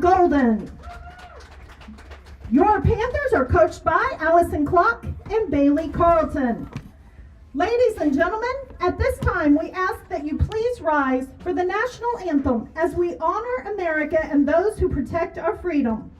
Golden. Your Panthers are coached by Allison Clark and Bailey Carlton. Ladies and gentlemen, at this time we ask that you please rise for the national anthem as we honor America and those who protect our freedom.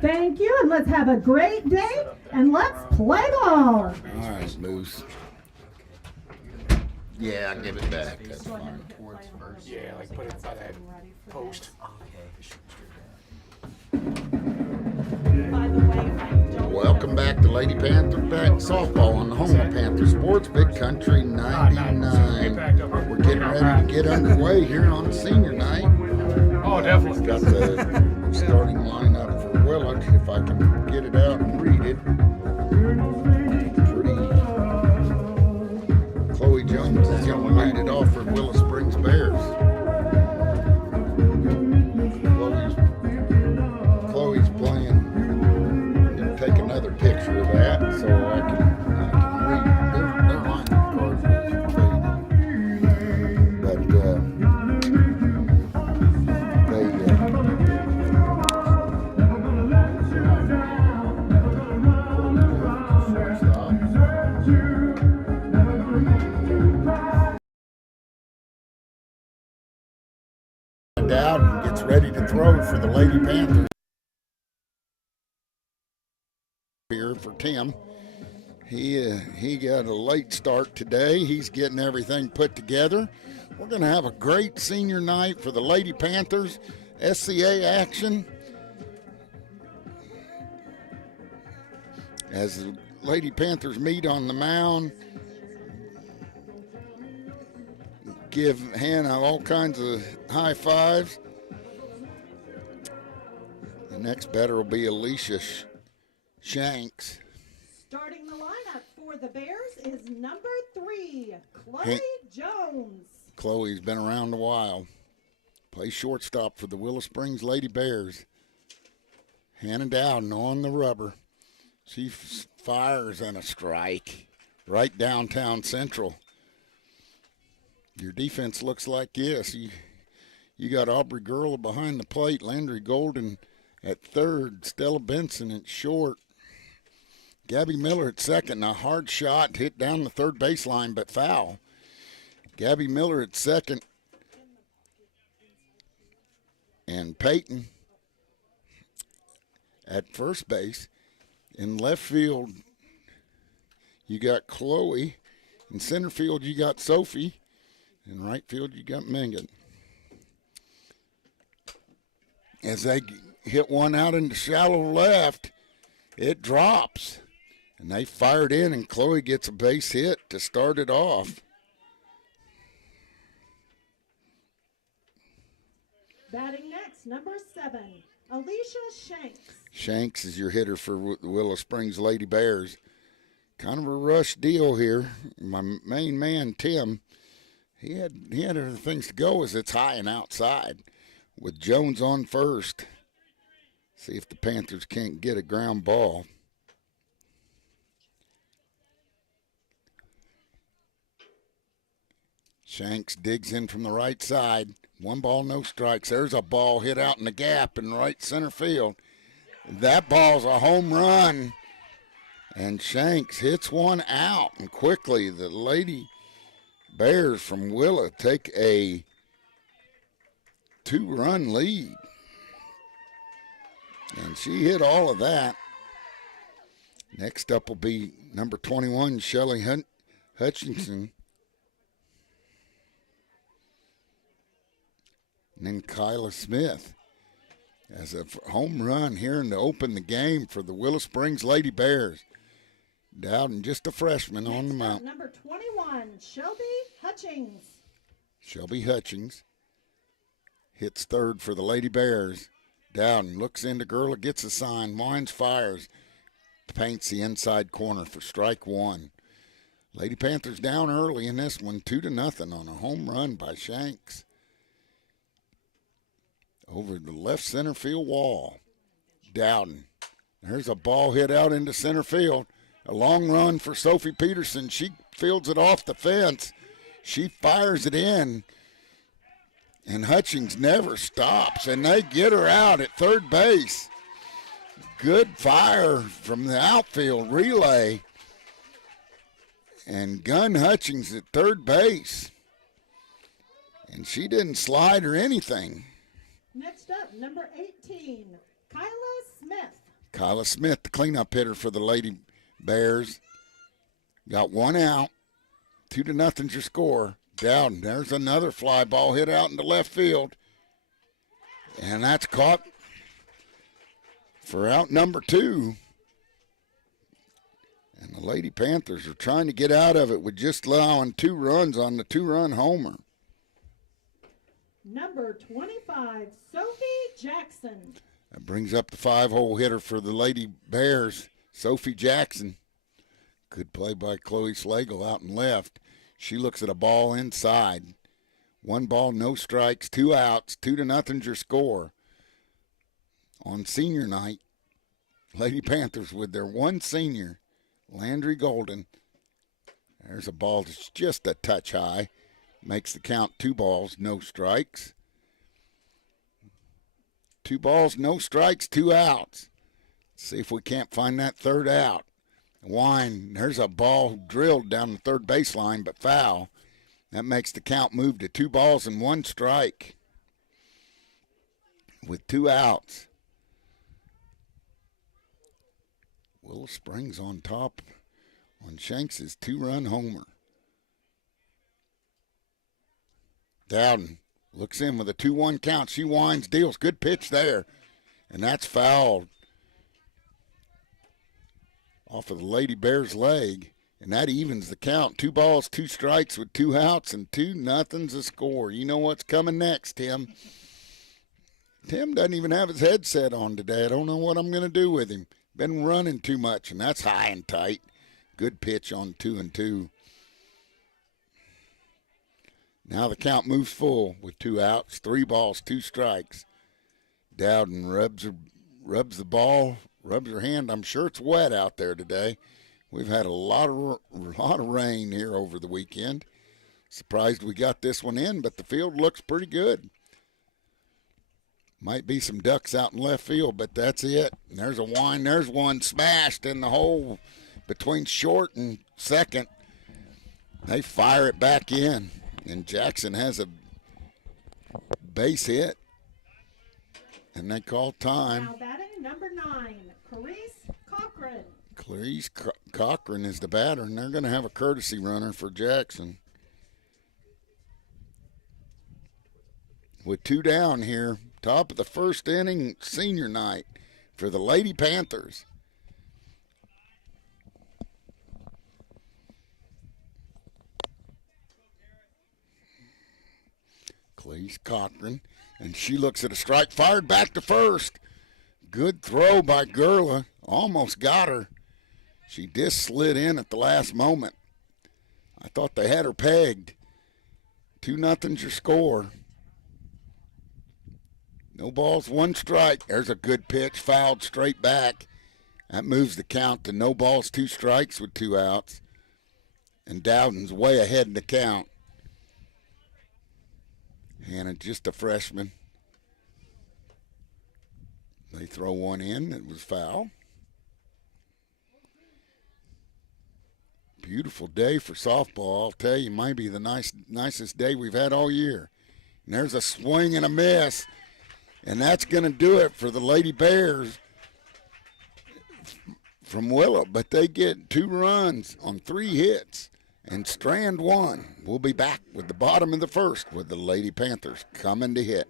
Thank you, and let's have a great day, and let's play ball. All right, Moose. Yeah, I'll give it back. That's fine. Yeah, like put it by that post. Welcome back to Lady Panther softball on the home of Panther Sports, Big Country 99. We're getting ready to get underway here on senior night. Oh, definitely. Got the starting lineup for Willow, if I can get it out and read it. Pretty. Chloe Jones is going to lead it off for Willow Springs Bears. Chloe's playing. Take another picture of that so I can read their line cards faded. But out and gets ready to throw for the Lady Panthers. Here for Tim. He got a late start today. He's getting everything put together. We're going to have a great senior night for the Lady Panthers. SCA action as the Lady Panthers meet on the mound. Give Hannah all kinds of high fives. The next batter will be Alicia Shanks. Starting the lineup for the Bears is number 3, Chloe Jones. Chloe's been around a while. Plays shortstop for the Willow Springs Lady Bears. Hannah Dowden on the rubber. She fires and a strike right downtown Central. Your defense looks like this. You got Aubrey Gurley behind the plate, Landry Golden at third, Stella Benson at short. Gabby Miller at second, a hard shot hit down the third baseline but foul. Gabby Miller at second. And Peyton at first base. In left field, you got Chloe. In center field, you got Sophie. In right field, you got Megan. As they hit one out into shallow left, it drops. And they fired in, and Chloe gets a base hit to start it off. Batting next, number 7, Alicia Shanks. Shanks is your hitter for the Willow Springs Lady Bears. Kind of a rush deal here. My main man, Tim, he had other things to go as it's high and outside with Jones on first. See if the Panthers can't get a ground ball. Shanks digs in from the right side. 1 ball, no strikes. There's a ball hit out in the gap in right center field. That ball's a home run. And Shanks hits one out. And quickly the Lady Bears from Willow take a 2-run lead. And she hit all of that. Next up will be number 21, Shelly Hutchinson. And then Kyla Smith as a home run here to open the game for the Willow Springs Lady Bears. Dowden, just a freshman on the mound. Number 21, Shelby Hutchings. Shelby Hutchings hits third for the Lady Bears. Dowden looks into Gurla, gets a sign, winds, fires, paints the inside corner for strike 1. Lady Panthers down early in this one, 2-0 on a home run by Shanks. Over the left center field wall. Dowden. There's a ball hit out into center field. A long run for Sophie Peterson. She fields it off the fence. She fires it in. And Hutchings never stops. And they get her out at third base. Good fire from the outfield relay. And Gunn Hutchings at third base. And she didn't slide or anything. Next up, number 18, Kyla Smith. Kyla Smith, the cleanup hitter for the Lady Bears. Got 1 out. 2-0's your score. Down. There's another fly ball hit out into left field. And that's caught for out number 2. And the Lady Panthers are trying to get out of it with just allowing 2 runs on the 2-run homer. Number 25, Sophie Jackson. That brings up the 5-hole hitter for the Lady Bears, Sophie Jackson. Good play by Chloe Slagle out and left. She looks at a ball inside. 1 ball, no strikes, 2 outs, 2-0's your score. On senior night, Lady Panthers with their 1 senior, Landry Golden. There's a ball that's just a touch high. Makes the count 2 balls, no strikes. 2 balls, no strikes, 2 outs. See if we can't find that third out. Wine, there's a ball drilled down the third baseline, but foul. That makes the count move to 2 balls and 1 strike with 2 outs. Willow Springs on top on Shanks' 2-run homer. Dowden looks in with a 2-1 count. She winds, deals. Good pitch there. And that's fouled off of the Lady Bears' leg. And that evens the count. 2 balls, 2 strikes with 2 outs, and 2-0's a score. You know what's coming next, Tim. Tim doesn't even have his headset on today. I don't know what I'm going to do with him. Been running too much, and that's high and tight. Good pitch on 2-2. Now the count moves full with 2 outs, 3 balls, 2 strikes. Dowden rubs the ball, rubs her hand. I'm sure it's wet out there today. We've had a lot of rain here over the weekend. Surprised we got this one in, but the field looks pretty good. Might be some ducks out in left field, but that's it. And there's a wind. There's one smashed in the hole between short and second. They fire it back in. And Jackson has a base hit. And they call time. Now batting number 9, Clarice Cochran. Clarice Cochran is the batter, and they're going to have a courtesy runner for Jackson. With 2 down here, top of the first inning, senior night for the Lady Panthers. Clarice Cochran, and she looks at a strike, fired back to first. Good throw by Gurla, almost got her. She just slid in at the last moment. I thought they had her pegged. 2-0's your score. No balls, 1 strike. There's a good pitch, fouled straight back. That moves the count to no balls, 2 strikes with 2 outs. And Dowden's way ahead in the count. Hannah, just a freshman. They throw one in. It was foul. Beautiful day for softball. I'll tell you, might be the nicest day we've had all year. And there's a swing and a miss. And that's going to do it for the Lady Bears from Willow. But they get 2 runs on 3 hits and strand 1. We'll be back with the bottom of the first with the Lady Panthers coming to hit.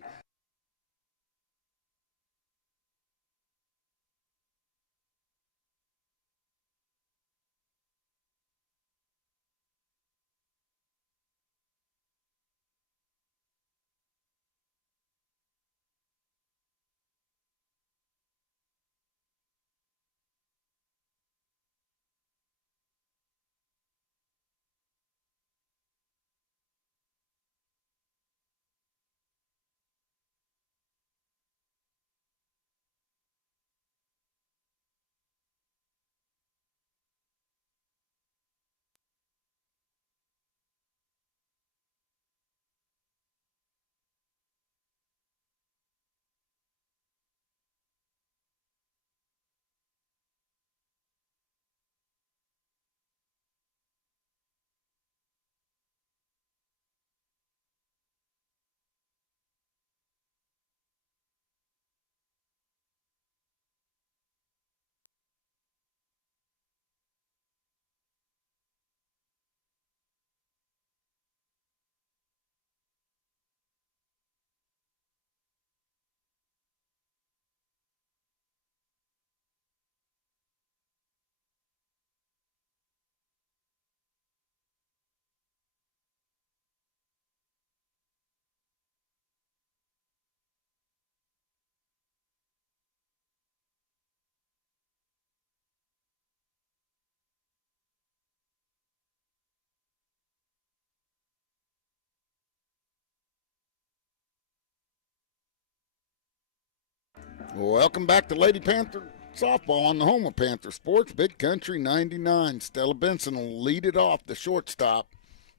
Welcome back to Lady Panther softball on the home of Panther Sports, Big Country 99. Stella Benson will lead it off, the shortstop.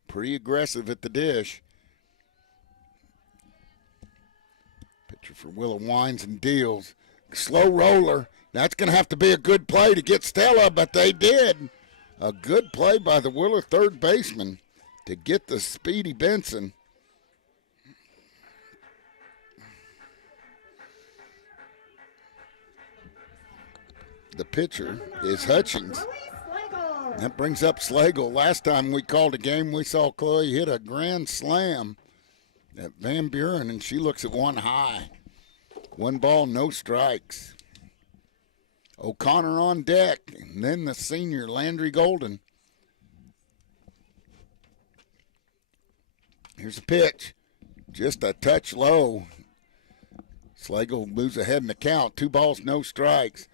Pretty aggressive at the dish. Pitcher for Willow winds and deals. Slow roller. That's going to have to be a good play to get Stella, but they did. A good play by the Willow third baseman to get the speedy Benson. The pitcher is Hutchings. That brings up Slagle. Last time we called a game, we saw Chloe hit a grand slam at Van Buren, and she looks at one high. 1 ball, no strikes. O'Connor on deck, and then the senior, Landry Golden. Here's a pitch. Just a touch low. Slagle moves ahead in the count. 2 balls, no strikes.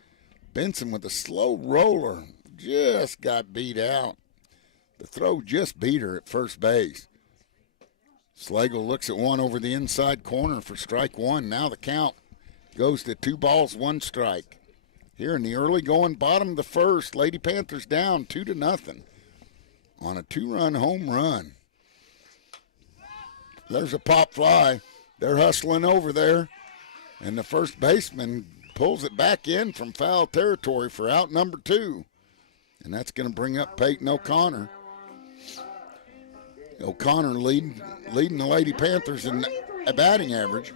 Benson with a slow roller just got beat out. The throw just beat her at first base. Slagle looks at one over the inside corner for strike 1. Now the count goes to 2 balls, 1 strike. Here in the early going bottom of the first, Lady Panthers down 2-0 on a 2-run home run. There's a pop fly. They're hustling over there, and the first baseman pulls it back in from foul territory for out number 2. And that's going to bring up Peyton O'Connor. O'Connor leading the Lady Panthers in a batting average.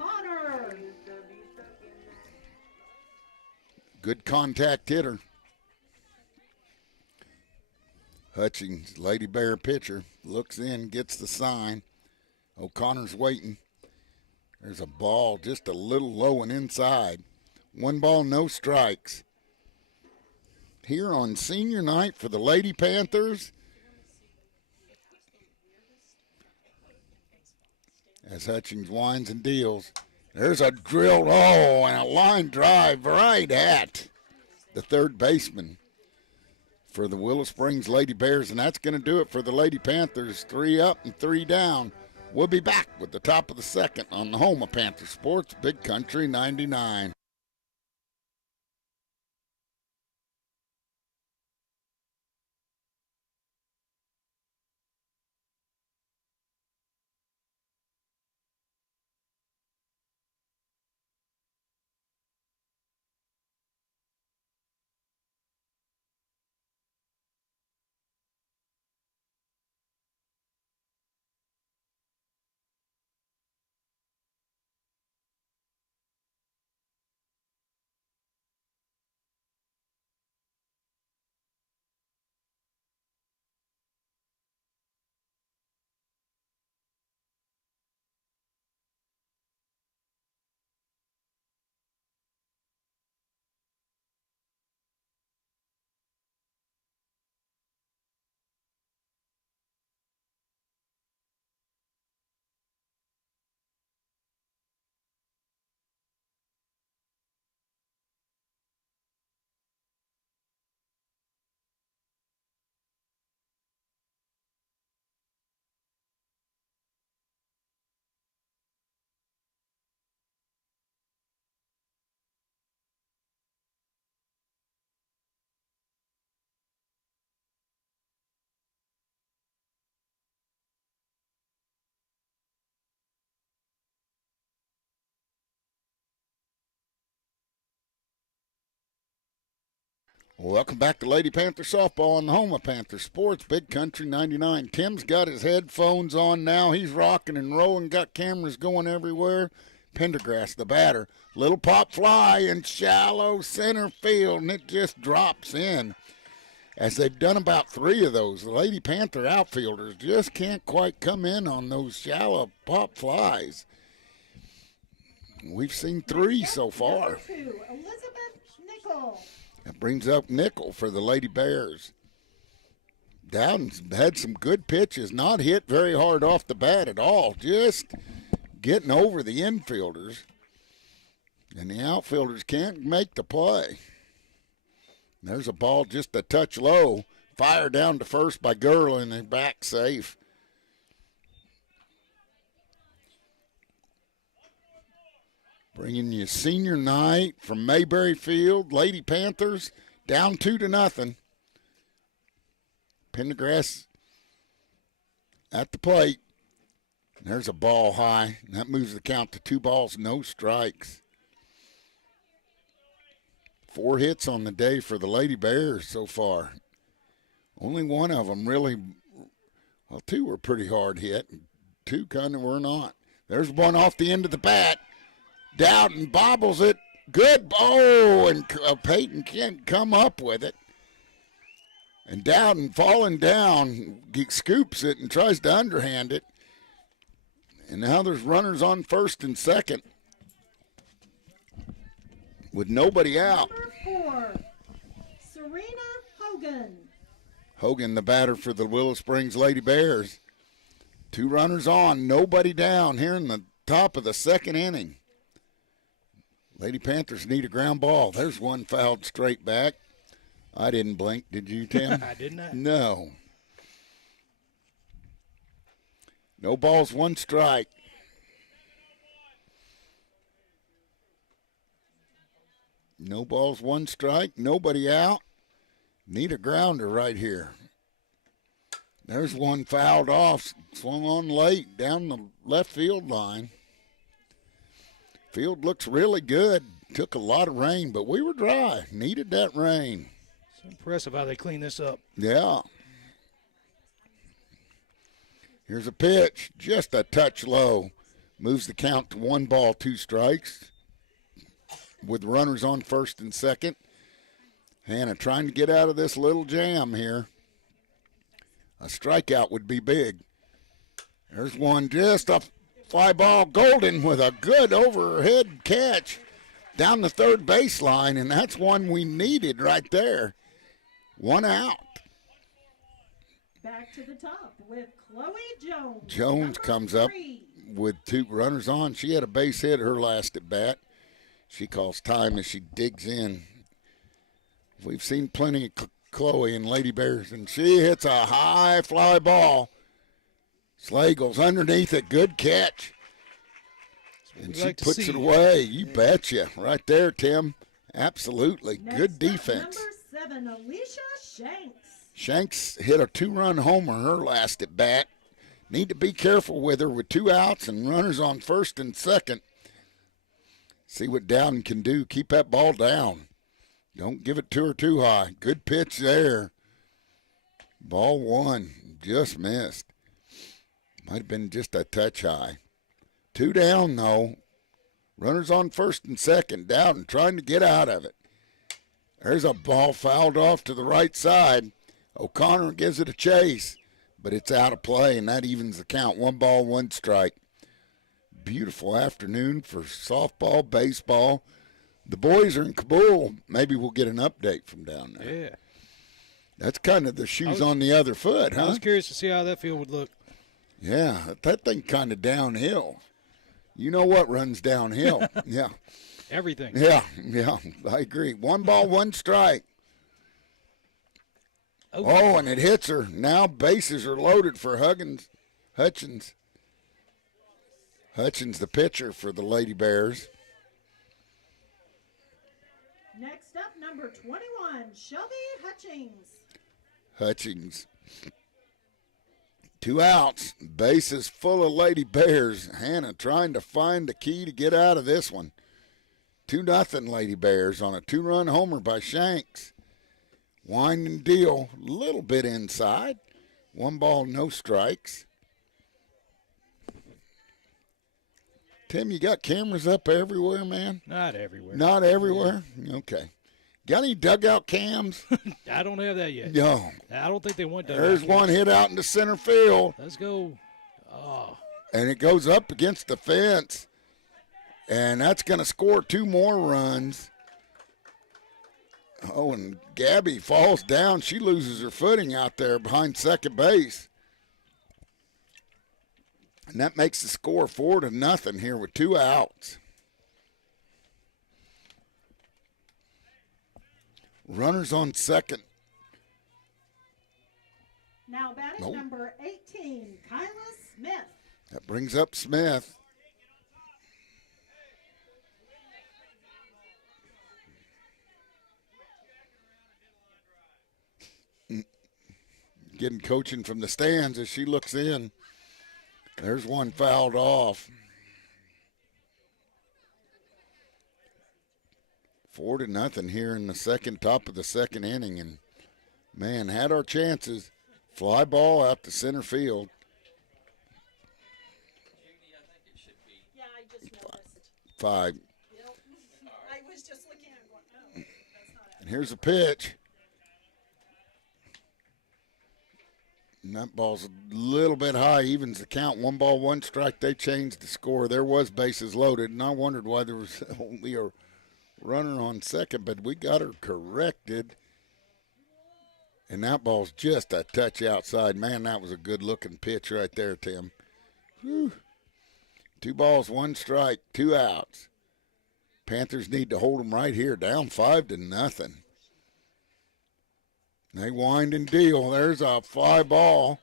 Good contact hitter. Hutchings, Lady Bear pitcher, looks in, gets the sign. O'Connor's waiting. There's a ball just a little low and inside. 1 ball, no strikes. Here on senior night for the Lady Panthers, as Hutchings winds and deals. There's a drill, and a line drive right at the third baseman for the Willow Springs Lady Bears, and that's going to do it for the Lady Panthers. 3 up and 3 down. We'll be back with the top of the second on the home of Panther Sports, Big Country 99. Welcome back to Lady Panther Softball on the home of Panther Sports, Big Country 99. Tim's got his headphones on now. He's rocking and rolling, got cameras going everywhere. Pendergrass, the batter. Little pop fly in shallow center field, and it just drops in. As they've done about 3 of those, the Lady Panther outfielders just can't quite come in on those shallow pop flies. We've seen 3 so far. Number 2, Elizabeth Nickel. That brings up Nickel for the Lady Bears. Dowden's had some good pitches, not hit very hard off the bat at all, just getting over the infielders. And the outfielders can't make the play. There's a ball just a touch low. Fire down to first by Gerlin and back safe. Bringing you senior night from Mayberry Field. Lady Panthers down 2-0. Pendergrass at the plate. There's a ball high. That moves the count to 2 balls, no strikes. 4 hits on the day for the Lady Bears so far. Only one of them really, well, 2 were pretty hard hit, and 2 kind of were not. There's one off the end of the bat. Dowden bobbles it. Good. Oh, and Peyton can't come up with it. And Dowden falling down, he scoops it and tries to underhand it. And now there's runners on first and second with nobody out. Number 4, Serena Hogan. Hogan, the batter for the Willow Springs Lady Bears. 2 runners on, nobody down here in the top of the second inning. Lady Panthers need a ground ball. There's one fouled straight back. I didn't blink. Did you, Tim? I did not. No. No balls, 1 strike. No balls, 1 strike. Nobody out. Need a grounder right here. There's one fouled off. Swung on late down the left field line. Field looks really good. Took a lot of rain, but we were dry. Needed that rain. It's impressive how they clean this up. Yeah. Here's a pitch. Just a touch low. Moves the count to 1 ball, 2 strikes. With runners on first and second. Hannah trying to get out of this little jam here. A strikeout would be big. There's one, just a fly ball. Golden with a good overhead catch down the third baseline, and that's one we needed right there. 1 out. Back to the top with Chloe Jones. Jones Number comes up 3. with 2 runners on. She had a base hit her last at bat. She calls time as she digs in. We've seen plenty of Chloe and Lady Bears, and she hits a high fly ball. Slagle's underneath it. Good catch. And she puts it away. You betcha. Right there, Tim. Absolutely. Next Good up, defense. Number 7, Alicia Shanks. Shanks hit a 2-run homer her last at bat. Need to be careful with her with 2 outs and runners on first and second. See what Dowden can do. Keep that ball down. Don't give it to her too high. Good pitch there. Ball 1. Just missed. Might have been just a touch high. 2 down, though. Runners on first and second. Dowden trying to get out of it. There's a ball fouled off to the right side. O'Connor gives it a chase, but it's out of play, and that evens the count. 1 ball, 1 strike. Beautiful afternoon for softball, baseball. The boys are in Kabul. Maybe we'll get an update from down there. Yeah. That's kind of the shoes on the other foot, huh? I was curious to see how that field would look. Yeah, that thing kind of downhill. You know what runs downhill. Yeah. Everything. Yeah, I agree. 1 ball, 1 strike. Oh, and it hits her. Now bases are loaded for Hutchins. Hutchins, the pitcher for the Lady Bears. Next up, number 21, Shelby Hutchins. 2 outs. Bases full of Lady Bears. Hannah trying to find the key to get out of this one. 2-0 Lady Bears on a 2-run homer by Shanks. Wind and deal, a little bit inside. 1 ball, no strikes. Tim, you got cameras up everywhere, man? Not everywhere. Not everywhere? Okay. Got any dugout cams? I don't have that yet. No. I don't think they want dugout There's cams. one hit out into center field. Let's go. Oh, And it goes up against the fence. And that's going to score 2 more runs. Oh, and Gabby falls down. She loses her footing out there behind second base. And that makes the score 4-0 here with 2 outs. Runners on second. Now batting Nope. number 18, Kyla Smith. That brings up Smith. Getting coaching from the stands as she looks in. There's one fouled off. 4-0 here in the top of the second inning. And, man, had our chances. Fly ball out to center field. Yeah, I just noticed. 5. Yep. I was just looking at it going, oh, that's not And here's a pitch. And that ball's a little bit high, evens the count. 1 ball, 1 strike. They changed the score. There was bases loaded, and I wondered why there was only a runner on second, but we got her corrected. And that ball's just a touch outside. Man, that was a good-looking pitch right there, Tim. Whew. 2 balls, 1 strike, 2 outs. Panthers need to hold them right here, down 5-0. They wind and deal. There's a fly ball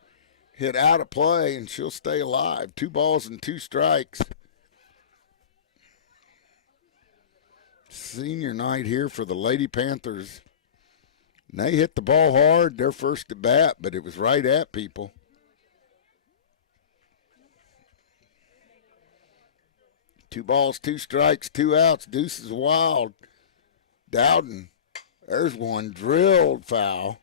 hit out of play, and she'll stay alive. 2 balls and 2 strikes. Senior night here for the Lady Panthers. And they hit the ball hard, their first at bat, but it was right at people. Two balls, 2 strikes, 2 outs. Deuce is wild. Dowden. There's one drilled foul.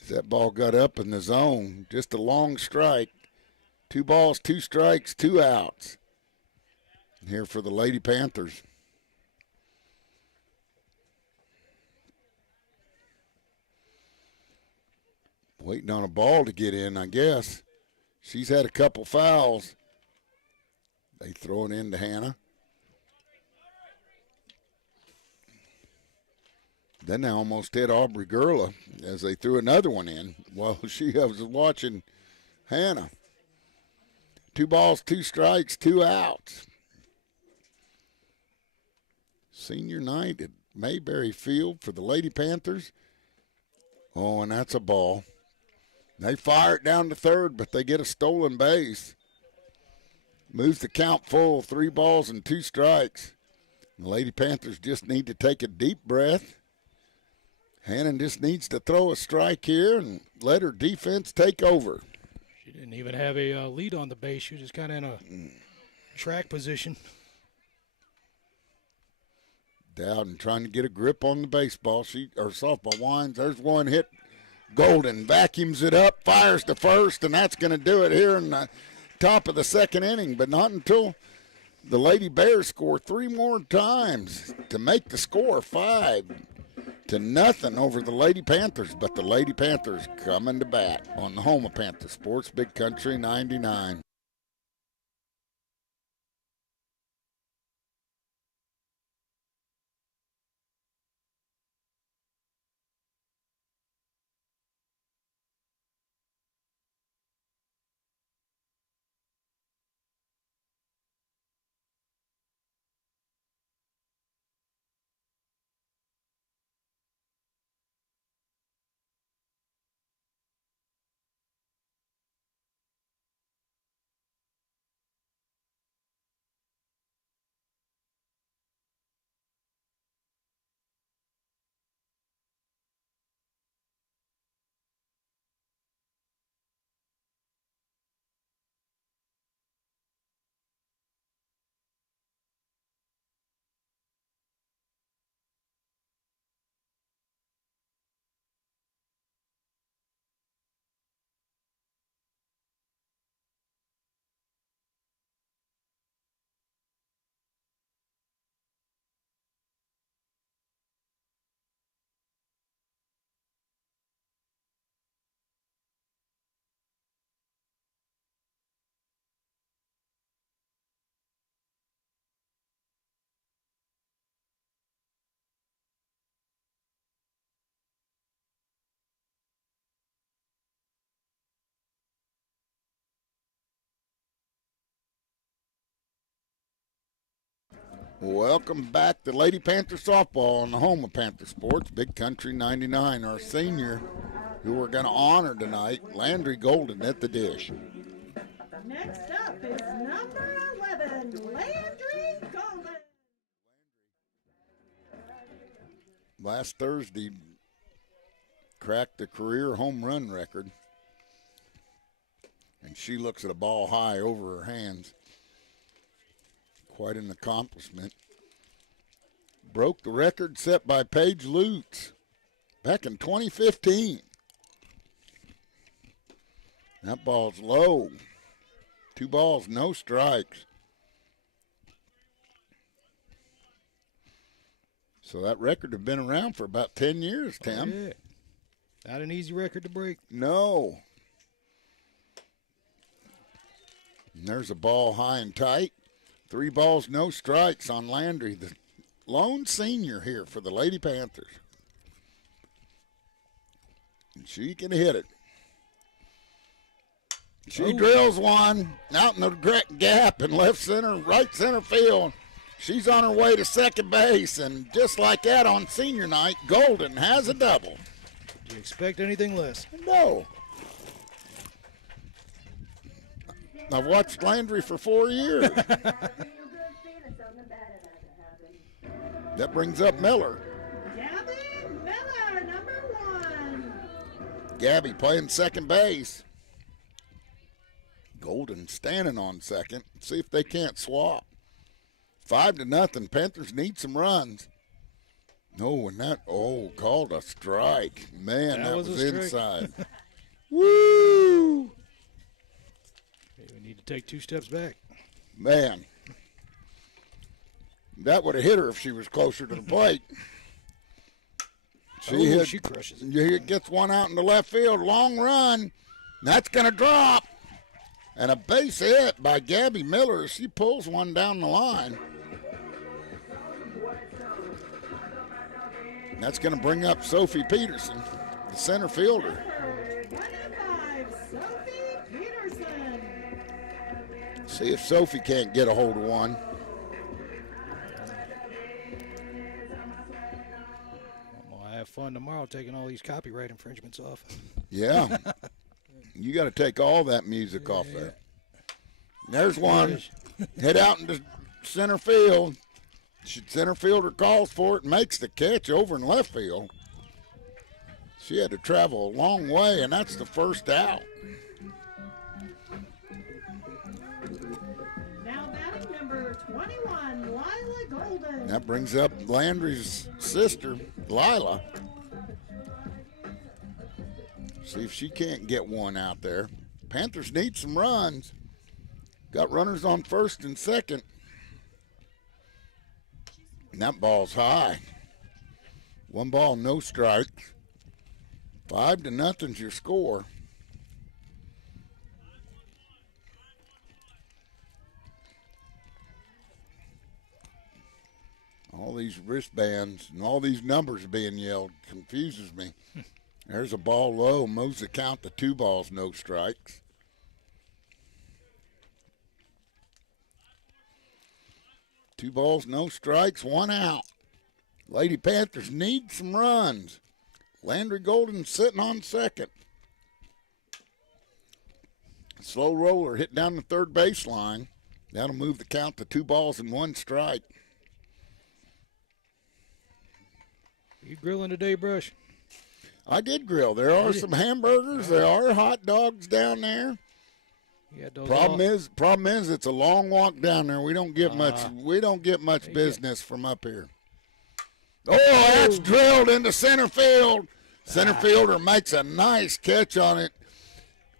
As that ball got up in the zone, just a long strike. 2 balls, 2 strikes, 2 outs. Here for the Lady Panthers. Waiting on a ball to get in, I guess. She's had a couple fouls. They throw it into Hannah. Then they almost hit Aubrey Gurla as they threw another one in while she was watching Hannah. 2 balls, 2 strikes, 2 outs. Senior night at Mayberry Field for the Lady Panthers. Oh, and that's a ball. They fire it down to third, but they get a stolen base. Moves the count full, 3 balls and 2 strikes. The Lady Panthers just need to take a deep breath. Hannon just needs to throw a strike here and let her defense take over. she didn't even have a lead on the base. She was just kind of in a track position. Dowden trying to get a grip on the baseball. Or softball winds. There's one hit. Golden vacuums it up, fires to first, and that's going to do it here in the top of the second inning. But not until the Lady Bears score 3 more times to make the score 5-0 over the Lady Panthers. But the Lady Panthers coming to bat on the home of Panther Sports, Big Country 99. Welcome back to Lady Panther Softball on the home of Panther Sports, Big Country 99. Our senior, who we're going to honor tonight, Landry Golden at the dish. Next up is number 11, Landry Golden. Last Thursday, cracked the career home run record, and she looks at a ball high over her hands. Quite an accomplishment. Broke the record set by Paige Lutz back in 2015. That ball's low. 2 balls, no strikes. So that record had been around for about 10 years, Tim. Yeah. Not an easy record to break. No. And there's a ball high and tight. 3 balls, no strikes on Landry, the lone senior here for the Lady Panthers. And she can hit it. She drills one out in the gap in left center, right center field. She's on her way to second base, and just like that on senior night, Golden has a double. Do you expect anything less? No. I've watched Landry for 4 years. That brings up Miller. Gabby Miller, number 1. Gabby playing second base. Golden standing on second. See if they can't swap. 5-0. Panthers need some runs. No, and that, called a strike. Man, that was inside. Woo! We need to take 2 steps back. Man, that would have hit her if she was closer to the plate. She crushes it. Gets one out in the left field. Long run. That's going to drop. And a base hit by Gabby Miller. She pulls one down the line. That's going to bring up Sophie Peterson, the center fielder. See if Sophie can't get a hold of one. Well, I have fun tomorrow taking all these copyright infringements off. Yeah. You got to take all that music off there. There's one. Hit out into center field. Center fielder calls for it and makes the catch over in left field. She had to travel a long way, and that's the first out. Now batting number 21, Lila Golden. That brings up Landry's sister, Lila. See if she can't get one out there. Panthers need some runs. Got runners on first and second. And that ball's high. 1 ball, no strikes. 5-0's your score. All these wristbands and all these numbers being yelled confuses me. There's a ball low, moves the count to 2 balls, no strikes. Two balls, no strikes, 1 out. Lady Panthers need some runs. Landry Golden sitting on second. Slow roller hit down the third baseline. That'll move the count to 2 balls and 1 strike. You grilling today, Brush? I did grill. There are some hamburgers. There are hot dogs down there. Problem is, it's a long walk down there. We don't get much. We don't get much business from up here. Oh, that's drilled into center field. Center fielder makes a nice catch on it.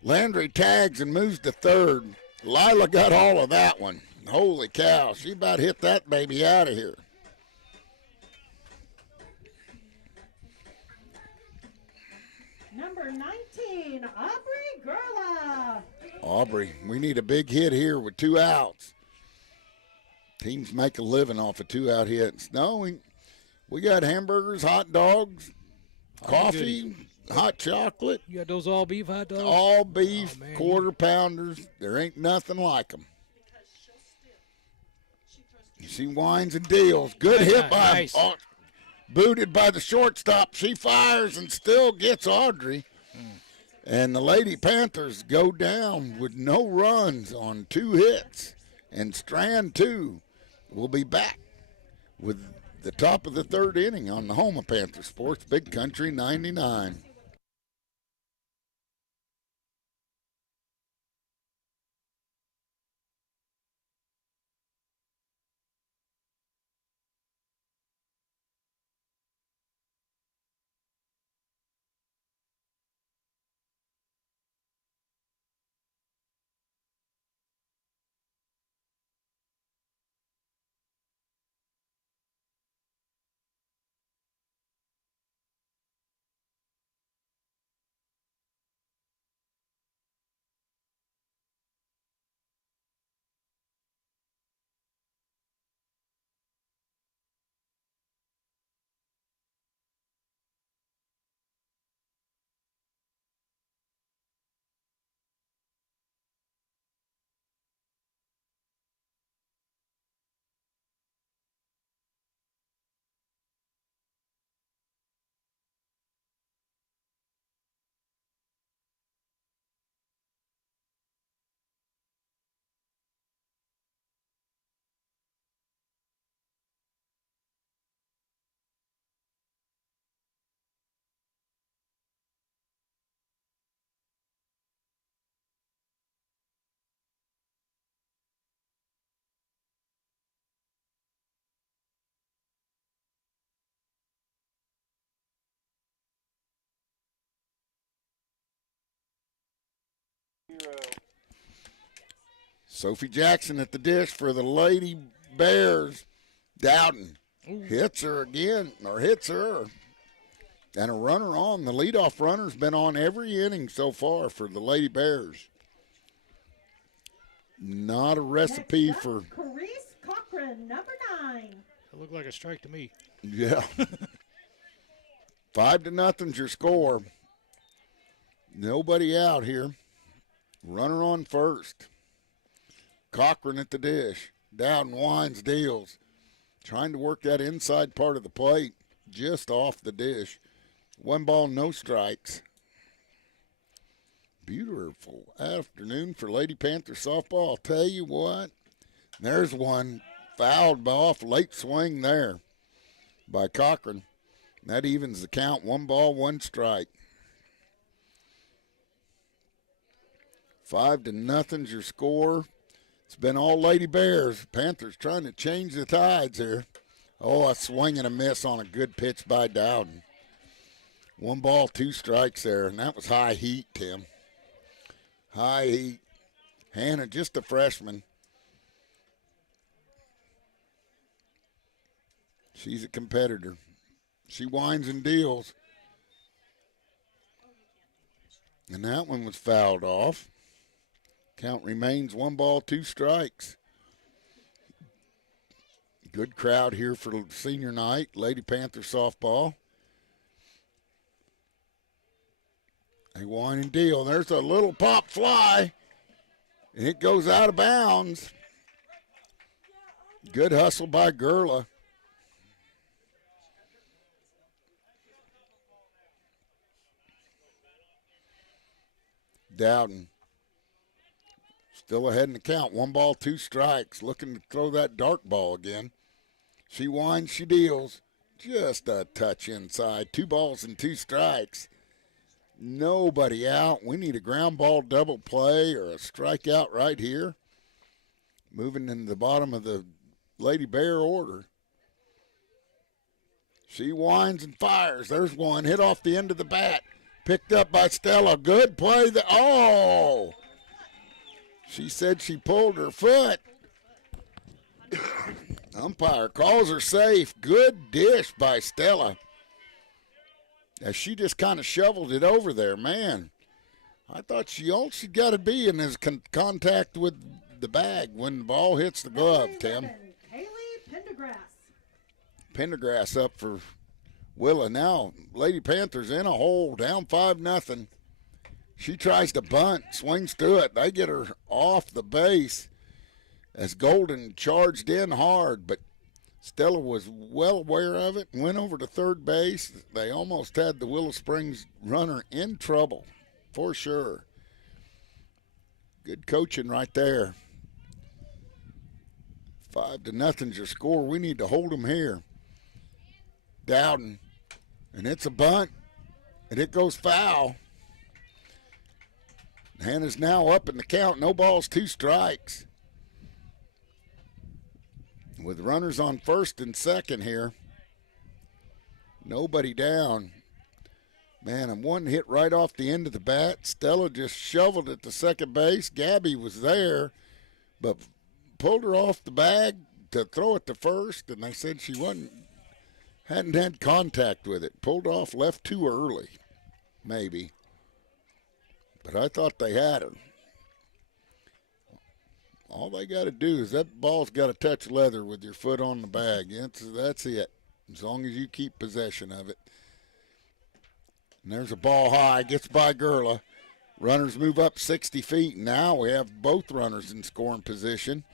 Landry tags and moves to third. Lila got all of that one. Holy cow! She about hit that baby out of here. Number 19, Aubrey Gerla. Aubrey, we need a big hit here with 2 outs. Teams make a living off of 2-out hits. No, we got hamburgers, hot dogs, coffee, hot chocolate. You got those all beef hot dogs? All beef, quarter pounders. There ain't nothing like them. She winds and deals. Good hit by Nice. booted by the shortstop. She fires and still gets Audrey. And the Lady Panthers go down with no runs on 2 hits. And Strand 2 will be back with the top of the 3rd inning on the home of Panther Sports, Big Country 99. Sophie Jackson at the dish for the Lady Bears. Dowden hits her again, or hits her. And a runner on. The leadoff runner's been on every inning so far for the Lady Bears. Not a recipe Next up, for. Carice Cochran, number 9. That looked like a strike to me. Yeah. 5-0's your score. Nobody out here. Runner on first. Cochran at the dish. Dowden winds, deals. Trying to work that inside part of the plate. Just off the dish. 1 ball, no strikes. Beautiful afternoon for Lady Panther softball. I'll tell you what. There's one fouled off. Late swing there by Cochran. That evens the count. 1 ball, 1 strike. 5-0's your score. It's been all Lady Bears. Panthers trying to change the tides here. Oh, a swing and a miss on a good pitch by Dowden. 1 ball, 2 strikes there, and that was high heat, Tim. High heat. Hannah, just a freshman. She's a competitor. She winds and deals. And that one was fouled off. Count remains 1 ball, 2 strikes. Good crowd here for senior night, Lady Panther softball. They wind and deal. There's a little pop fly, and it goes out of bounds. Good hustle by Gerla. Dowden still ahead in the count. 1 ball, 2 strikes. Looking to throw that dark ball again. She winds, she deals. Just a touch inside. 2 balls and 2 strikes. Nobody out. We need a ground ball double play or a strikeout right here. Moving in the bottom of the Lady Bear order. She winds and fires. There's one. Hit off the end of the bat. Picked up by Stella. Good play. Oh! She said she pulled her foot. Umpire calls her safe. Good dish by Stella. As she just kind of shoveled it over there. Man, I thought all she got to be in is contact with the bag when the ball hits the glove, Tim. Haley Pendergrass. Pendergrass up for Willow. Now, Lady Panthers in a hole, down 5-0. She tries to bunt, swings through it. They get her off the base. as Golden charged in hard, but Stella was well aware of it and went over to third base. They almost had the Willow Springs runner in trouble, for sure. Good coaching right there. 5-0's your score. We need to hold them here. Dowden, and it's a bunt, and it goes foul. Hannah's now up in the count. No balls, 2 strikes. With runners on first and second here. Nobody down. Man, and one hit right off the end of the bat. Stella just shoveled it to second base. Gabby was there, but pulled her off the bag to throw it to first, and they said she hadn't had contact with it. Pulled off, left too early, maybe. But I thought they had her. All they got to do is that ball's got to touch leather with your foot on the bag. That's it, as long as you keep possession of it. And there's a ball high, gets by Gerla. Runners move up 60 feet. Now we have both runners in scoring position.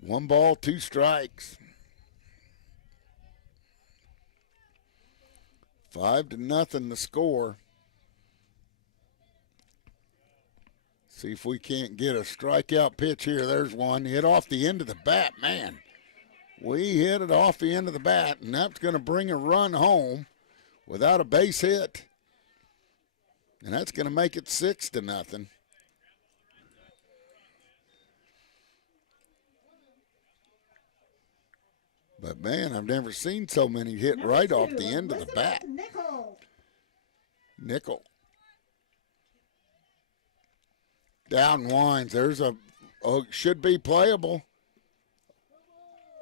1 ball, 2 strikes. 5-0 the score. See if we can't get a strikeout pitch here. There's one. Hit off the end of the bat, man. We hit it off the end of the bat, and that's going to bring a run home without a base hit. And that's going to make it 6-0. But, man, I've never seen so many hit right off the end of the bat. Nickel. Down winds. There's should be playable.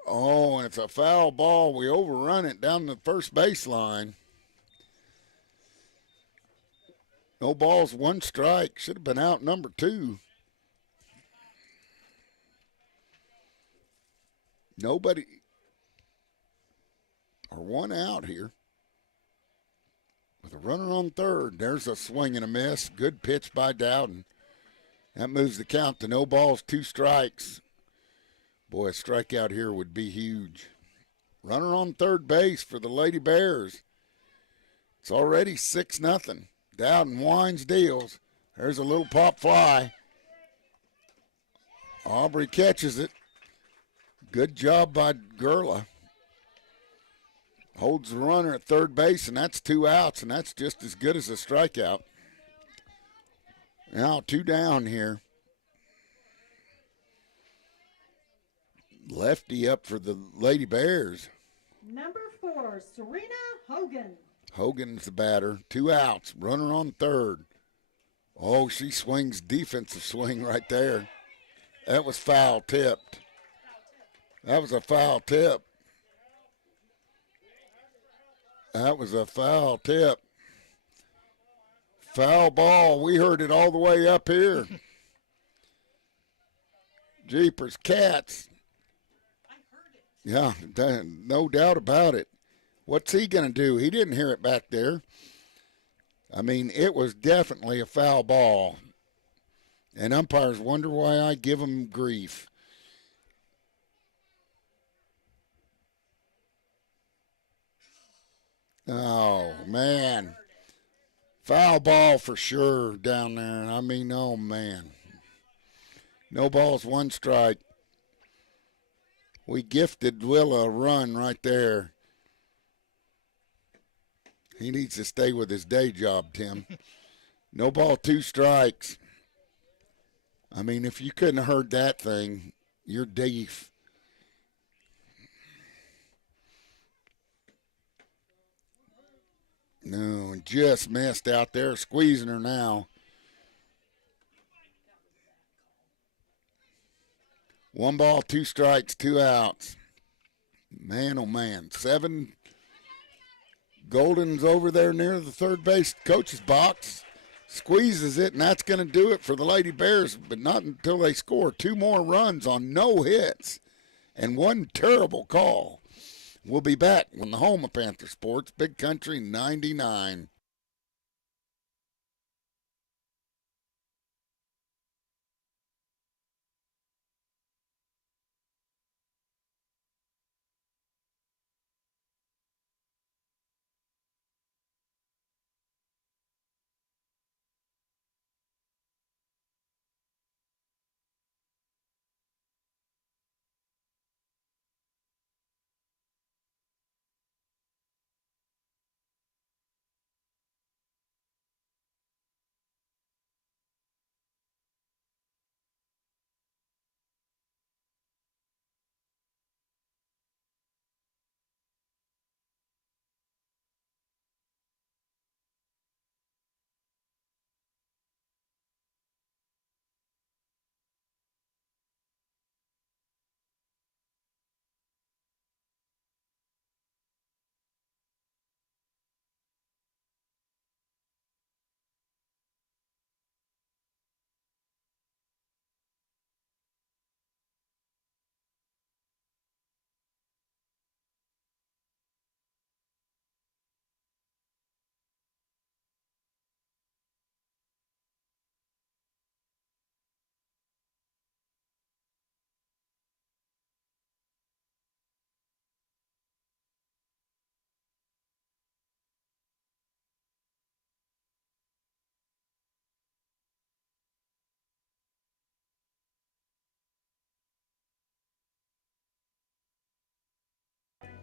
Oh, and it's a foul ball. We overrun it down the first baseline. No balls, 1 strike. Should have been out number 2. Nobody, or 1 out here. With a runner on third. There's a swing and a miss. Good pitch by Dowden. That moves the count to no balls, 2 strikes. Boy, a strikeout here would be huge. Runner on third base for the Lady Bears. It's already 6-0. Dowden winds, deals. There's a little pop fly. Aubrey catches it. Good job by Gerla. Holds the runner at third base, and that's 2 outs, and that's just as good as a strikeout. Now 2 down here. Lefty up for the Lady Bears. Number 4, Serena Hogan. Hogan's the batter. 2 outs. Runner on third. Oh, she swings, defensive swing right there. That was foul tipped. That was a foul tip. That was a foul tip. Foul ball. We heard it all the way up here. Jeepers cats. Yeah, no doubt about it. What's he going to do? He didn't hear it back there. I mean, it was definitely a foul ball. And umpires wonder why I give them grief. Oh, man. Foul ball for sure down there. I mean, oh, man. No balls, 1 strike. We gifted Willow a run right there. He needs to stay with his day job, Tim. No ball, 2 strikes. I mean, if you couldn't have heard that thing, you're deaf. No, just missed out there, squeezing her now. 1 ball, 2 strikes, 2 outs. Man, oh man. 7. Golden's over there near the third base coach's box. Squeezes it, and that's going to do it for the Lady Bears, but not until they score 2 more runs on no hits and 1 terrible call. We'll be back on the home of Panther Sports, Big Country 99.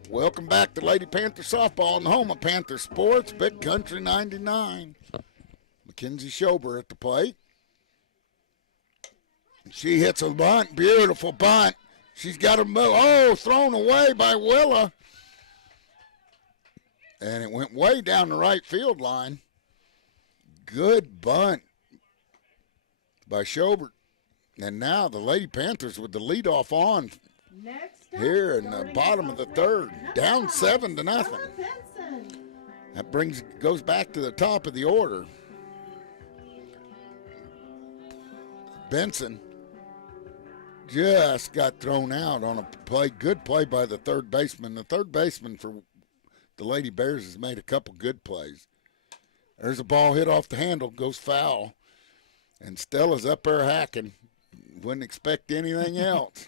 Welcome back to Lady Panther softball in the home of Panther Sports, Big Country 99. Mackenzie Schober at the plate. She hits a bunt, beautiful bunt. She's got a move. Oh, thrown away by Willow. And it went way down the right field line. Good bunt by Schober. And now the Lady Panthers with the leadoff on here in the bottom of the third. Down 7-0. That goes back to the top of the order. Benson just got thrown out on a play. Good play by the third baseman. The third baseman for the Lady Bears has made a couple good plays. There's a ball hit off the handle, goes foul. And Stella's up there hacking. Wouldn't expect anything else.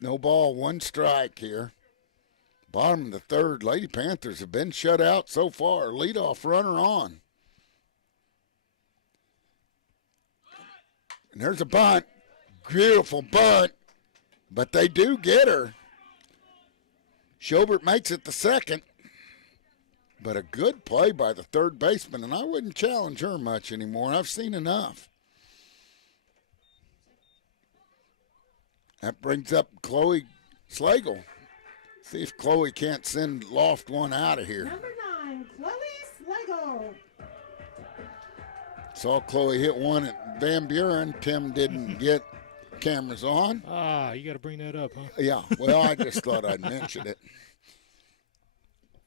No ball, one strike here. Bottom of the third, Lady Panthers have been shut out so far. Leadoff runner on. And there's a bunt. Beautiful bunt. But they do get her. Schobert makes it the second. But a good play by the third baseman, and I wouldn't challenge her much anymore. I've seen enough. That brings up Chloe Slagle. See if Chloe can't send Loft one out of here. Number 9, Chloe Slagle. Saw Chloe hit one at Van Buren. Tim didn't get cameras on. Ah, you got to bring that up, huh? Yeah, well, I just thought I'd mention it.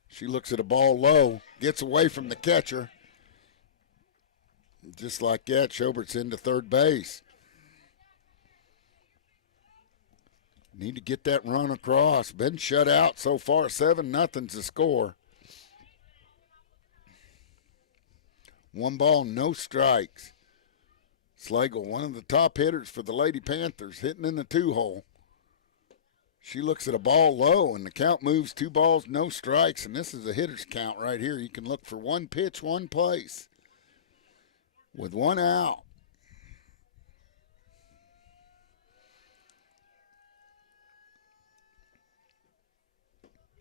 She looks at a ball low, gets away from the catcher. Just like that, Schobert's into third base. Need to get that run across. Been shut out so far, 7-0's the score. One ball, no strikes. Slagle, one of the top hitters for the Lady Panthers, hitting in the 2-hole. She looks at a ball low, and the count moves 2 balls, no strikes, and this is a hitter's count right here. You can look for one pitch, one place with one out.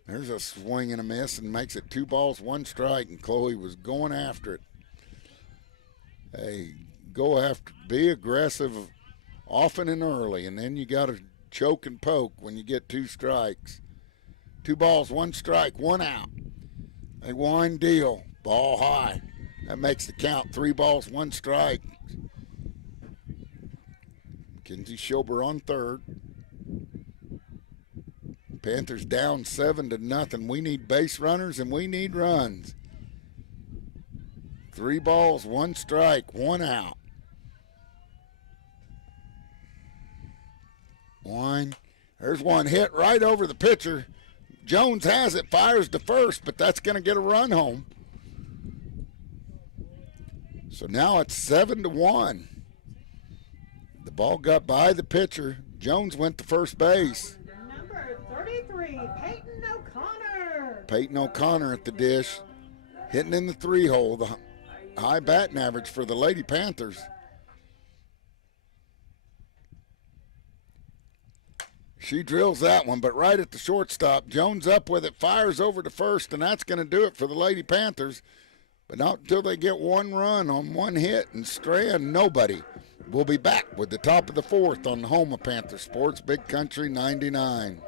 There's a swing and a miss and makes it 2 balls, 1 strike, and Chloe was going after it. Hey, go after, be aggressive often and early, and then you got to choke and poke when you get 2 strikes. 2 balls, 1 strike, 1 out. A wind deal, ball high. That makes the count 3 balls, 1 strike. Mackenzie Schober on third. Panthers down 7-0. We need base runners and we need runs. 3 balls, 1 strike, 1 out. There's one hit right over the pitcher. Jones has it, fires to first, but that's going to get a run home. So now it's 7-1. The ball got by the pitcher. Jones went to first base. Number 33, Peyton O'Connor. Peyton O'Connor at the dish, hitting in the 3-hole. The high batting average for the Lady Panthers. She drills that one, but right at the shortstop. Jones up with it, fires over to first, and that's going to do it for the Lady Panthers. But not until they get 1 run on 1 hit and Strand, nobody. We'll be back with the top of the 4th on the home of Panther Sports, Big Country 99.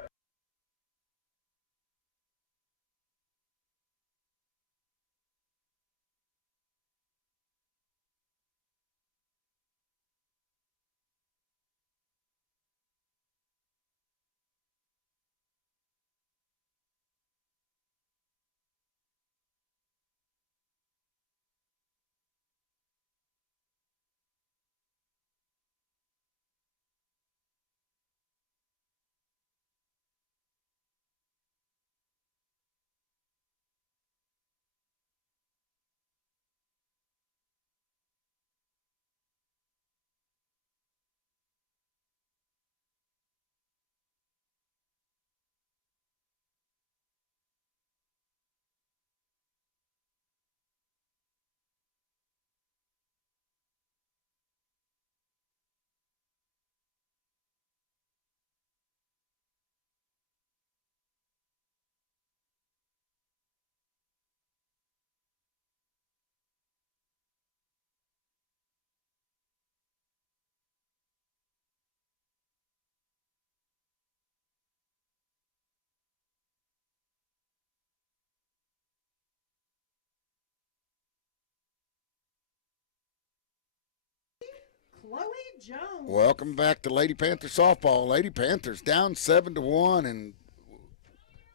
Chloe Jones. Welcome back to Lady Panther softball. Lady Panthers down 7-1, and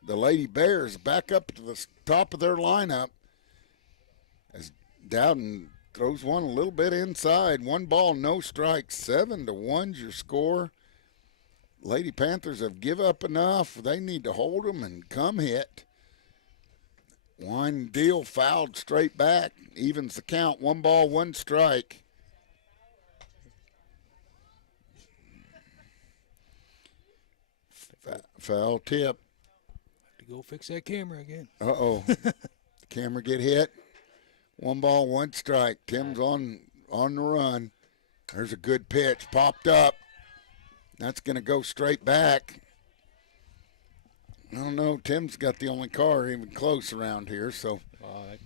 the Lady Bears back up to the top of their lineup as Dowden throws one a little bit inside. 1 ball, no strikes. 7-1's your score. Lady Panthers have give up enough. They need to hold them and come hit. One deal fouled straight back. Evens the count. 1 ball, 1 strike. Foul tip. Have to go fix that camera again. Uh-oh. The camera get hit. 1 ball, 1 strike. Tim's on the run. There's a good pitch. Popped up. That's going to go straight back. I don't know. Tim's got the only car even close around here, so.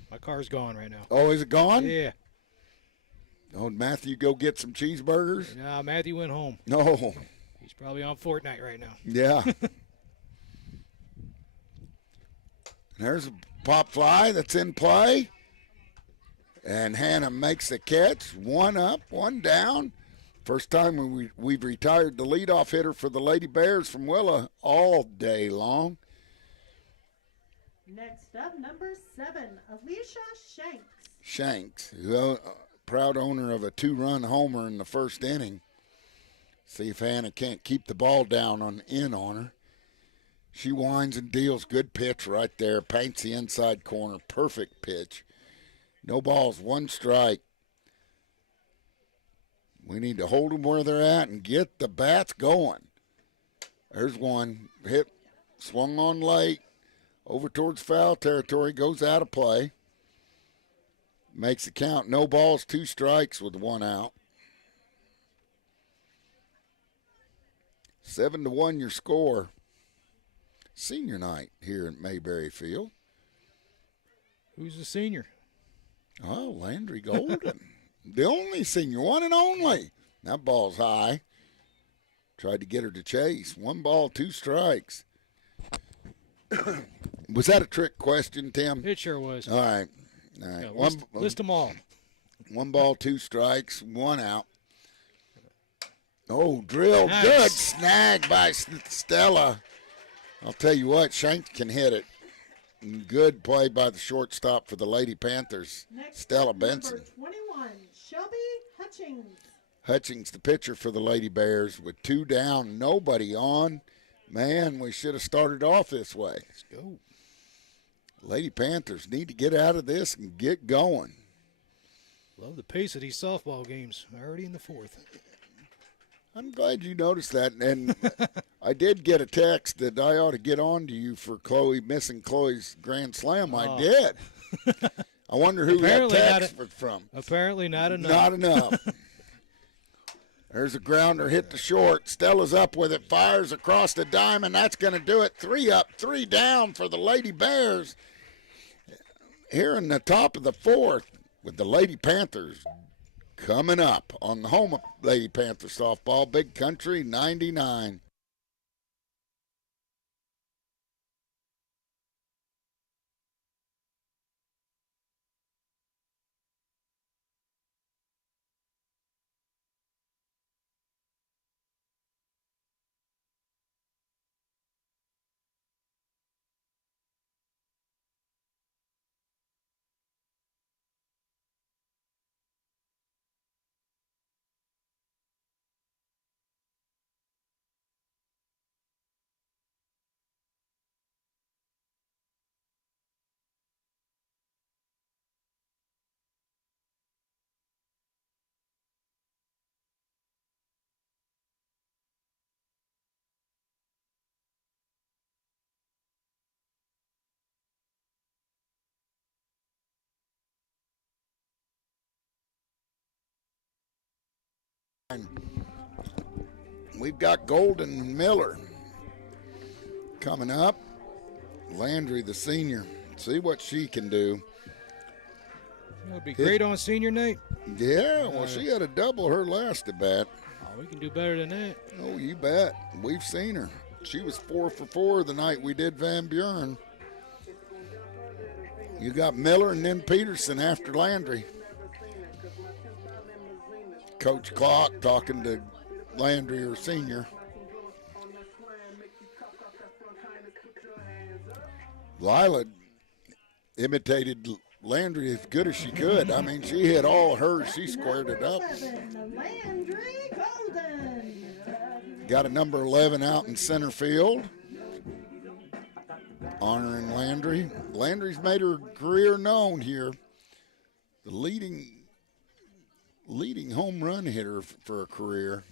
My car's gone right now. Oh, is it gone? Yeah. Oh, did Matthew go get some cheeseburgers? Nah, Matthew went home. No. He's probably on Fortnite right now. Yeah. There's a pop fly that's in play. And Hannah makes the catch. 1 up, 1 down. First time we've retired the leadoff hitter for the Lady Bears from Willow all day long. Next up, number 7, Alicia Shanks. Shanks, proud owner of a 2-run homer in the first inning. See if Hannah can't keep the ball down on her. She winds and deals. Good pitch right there. Paints the inside corner. Perfect pitch. No balls, 1 strike. We need to hold them where they're at and get the bats going. There's one. Hit, swung on late. Over towards foul territory. Goes out of play. Makes the count. No balls, 2 strikes with 1 out. 7-1 your score. Senior night here at Mayberry Field. Who's the senior? Oh, Landry Golden. The only senior, one and only. That ball's high. Tried to get her to chase. 1 ball, 2 strikes. Was that a trick question, Tim? It sure was. All right. Yeah, list them all. 1 ball, 2 strikes, 1 out. Oh, drill. Nice. Good snag by Stella. I'll tell you what, Shanks can hit it. Good play by the shortstop for the Lady Panthers, Next Stella up, Benson. Number 21, Shelby Hutchings. Hutchings, the pitcher for the Lady Bears, with 2 down, nobody on. Man, we should have started off this way. Let's go. Lady Panthers need to get out of this and get going. Love the pace of these softball games. Already in the 4th. I'm glad you noticed that. And I did get a text that I ought to get on to you for missing Chloe's Grand Slam. I did. I wonder who that text was from. Apparently not enough. Not enough. There's a grounder hit the short. Stella's up with it, fires across the diamond. That's going to do it. 3 up, 3 down for the Lady Bears. Here in the top of the 4th with the Lady Panthers coming up on the home of Lady Panther softball, Big Country 99. We've got Golden Miller coming up. Landry, the senior. See what she can do. It would be great on senior night. Yeah, well, she had a double her last at bat. Oh, we can do better than that. Oh, you bet. We've seen her. She was 4 for 4 the night we did Van Buren. You got Miller and then Peterson after Landry. Coach Clock talking to Landry, her senior. Lila imitated Landry as good as she could. I mean, she hit all hers. She squared it up. 11, Landry Golden. Got a number 11 out in center field, honoring Landry. Landry's made her career known here. The leading home run hitter for her career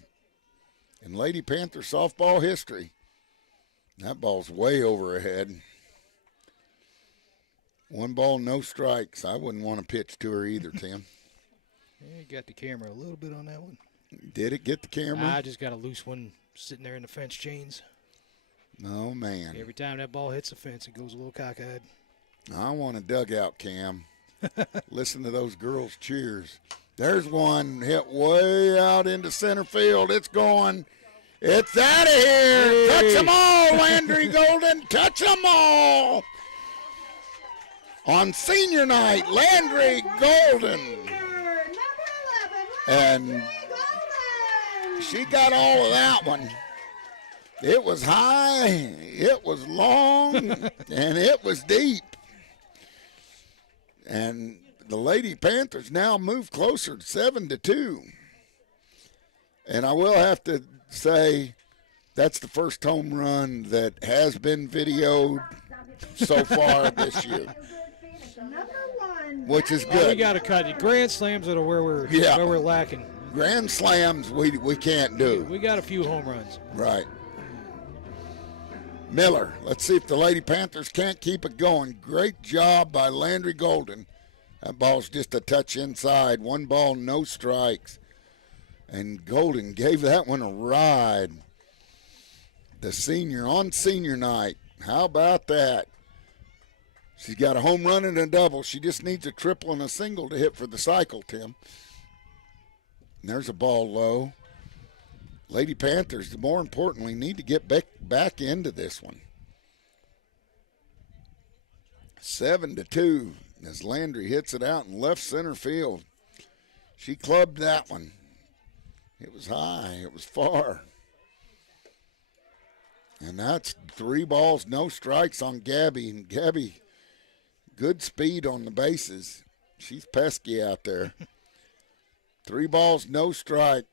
in Lady Panther softball history. That ball's way over her head. 1 ball, no strikes. I wouldn't want to pitch to her either, Tim. Yeah, got the camera a little bit on that one. Did it get the camera? I just got a loose one sitting there in the fence chains. Oh, man. Every time that ball hits the fence, it goes a little cockeyed. I want a dugout cam. Listen to those girls' cheers. There's one hit way out into center field. It's going. It's out of here. Hey. Touch them all, Landry Golden. Touch them all. On senior night, Landry Golden. Number 11, And Landry Golden. she got all of that one. It was high, it was long, and it was deep. And the Lady Panthers now move closer to 7-2. And I will have to say that's the first home run that has been videoed so far this year, Number 1. which is We good. got to cut it. Grand slams are where we're lacking. Grand slams we can't do. We got a few home runs. Right. Miller, let's see if the Lady Panthers can't keep it going. Great job by Landry Golden. That ball's just a touch inside. 1 ball, no strikes. And Golden gave that one a ride. The senior on senior night. How about that? She's got a home run and a double. She just needs a triple and a single to hit for the cycle, Tim. And there's a ball low. Lady Panthers, more importantly, need to get back into this one. 7-2 as Landry hits it out in left center field. She clubbed that one. It was high. It was far. And that's 3 balls, no strikes on Gabby. And Gabby, good speed on the bases. She's pesky out there. 3 balls, no strike.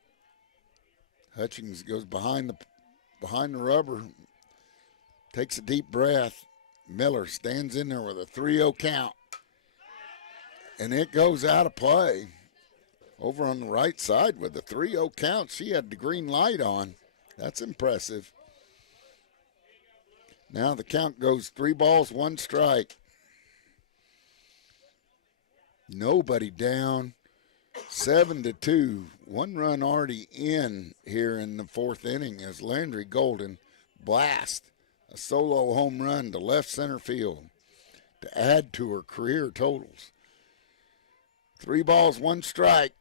Hutchings goes behind the rubber, takes a deep breath. Miller stands in there with a 3-0 count. And it goes out of play. Over on the right side with a 3-0 count. She had the green light on. That's impressive. Now the count goes 3 balls, 1 strike. Nobody down. 7-2. 1 run already in here in the 4th inning as Landry Golden blast a solo home run to left center field to add to her career totals. 3 balls, 1 strike.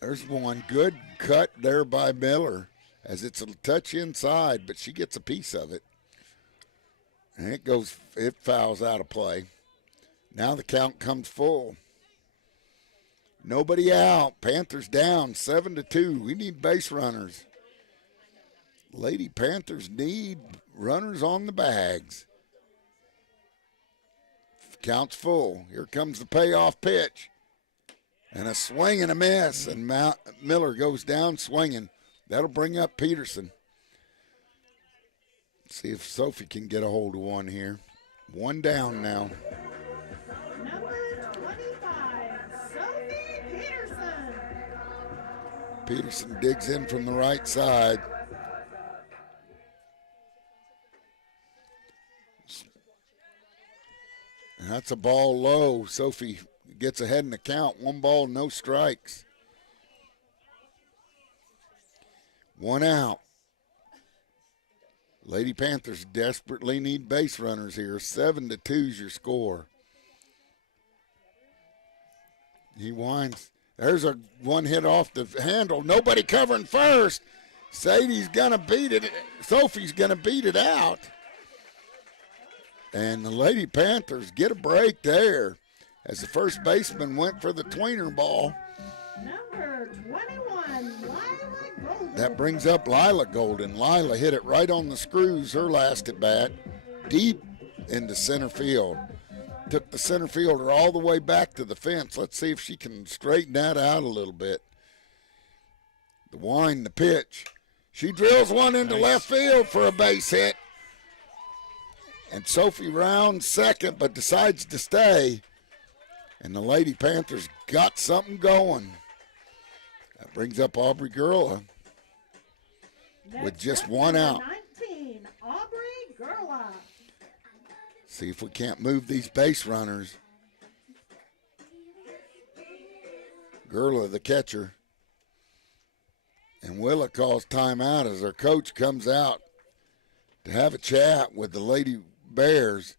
There's one good cut there by Miller as it's a touch inside, but she gets a piece of it. And it fouls out of play. Now the count comes full. Nobody out. Panthers down 7-2. We need base runners. Lady Panthers need runners on the bags. Count's full. Here comes the payoff pitch. And a swing and a miss. And Miller goes down swinging. That'll bring up Peterson. See if Sophie can get a hold of one here. 1 down now. Number 25, Sophie Peterson. Peterson digs in from the right side. And that's a ball low. Sophie gets ahead in the count. 1 ball, no strikes. 1 out. Lady Panthers desperately need base runners here. 7-2's your score. He winds. There's a 1 hit off the handle. Nobody covering first. Sadie's going to beat it. Sophie's going to beat it out. And the Lady Panthers get a break there as the first baseman went for the tweener ball. Number Number 21, Lila Golden. That brings up Lila Golden. Lila hit it right on the screws her last at bat, deep into center field. Took the center fielder all the way back to the fence. Let's see if she can straighten that out a little bit. The wind, the pitch. She drills one into left field for a base hit. And Sophie rounds second, but decides to stay. And the Lady Panthers got something going. That brings up Aubrey Gurla with just one out. 19, Aubrey Gurla. See if we can't move these base runners. Gurla, the catcher. And Willow calls timeout as her coach comes out to have a chat with the Lady Bears.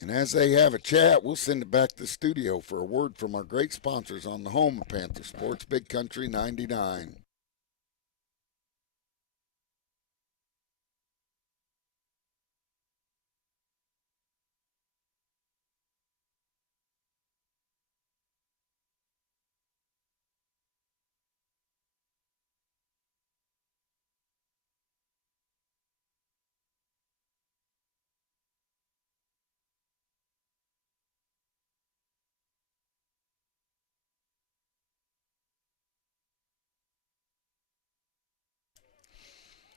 And as they have a chat, we'll send it back to the studio for a word from our great sponsors on the home of Panther Sports, Big Country 99.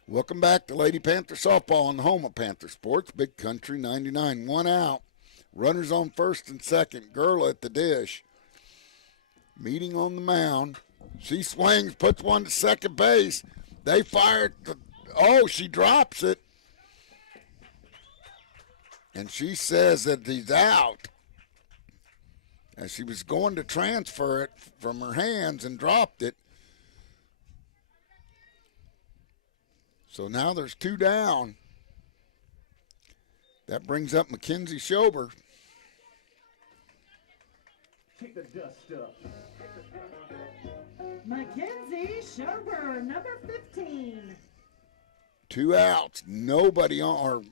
Welcome back to Lady Panther Softball on the home of Panther Sports, Big Country 99. One out. Runners on first and second. Gurla at the dish. Meeting on the mound. She swings, puts one to second base. They fire. She drops it. And she says that he's out. As she was going to transfer it from her hands and dropped it. So now there's two down. That brings up Mackenzie Schober. Take the dust up. Mackenzie Schober, number 15. Two outs. Nobody on, or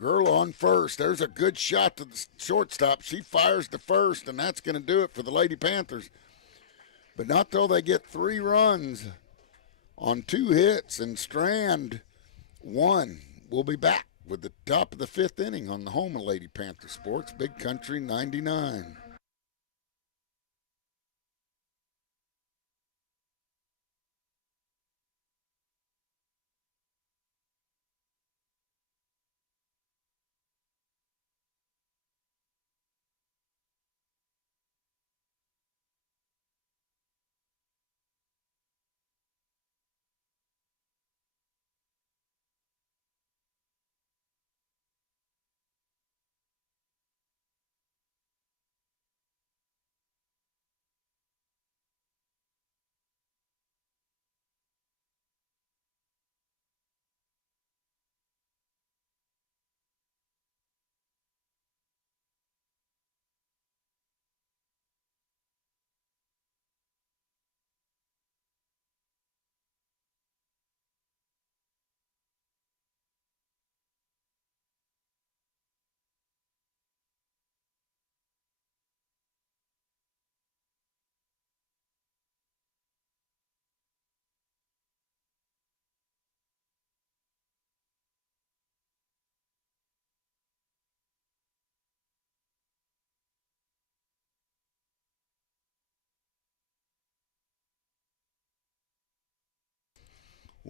girl on first. There's a good shot to the shortstop. She fires to first, and that's going to do it for the Lady Panthers. But not till they get 3 runs on 2 hits and strand 1. We'll be back with the top of the 5th inning on the home of Lady Panther Sports, Big Country 99.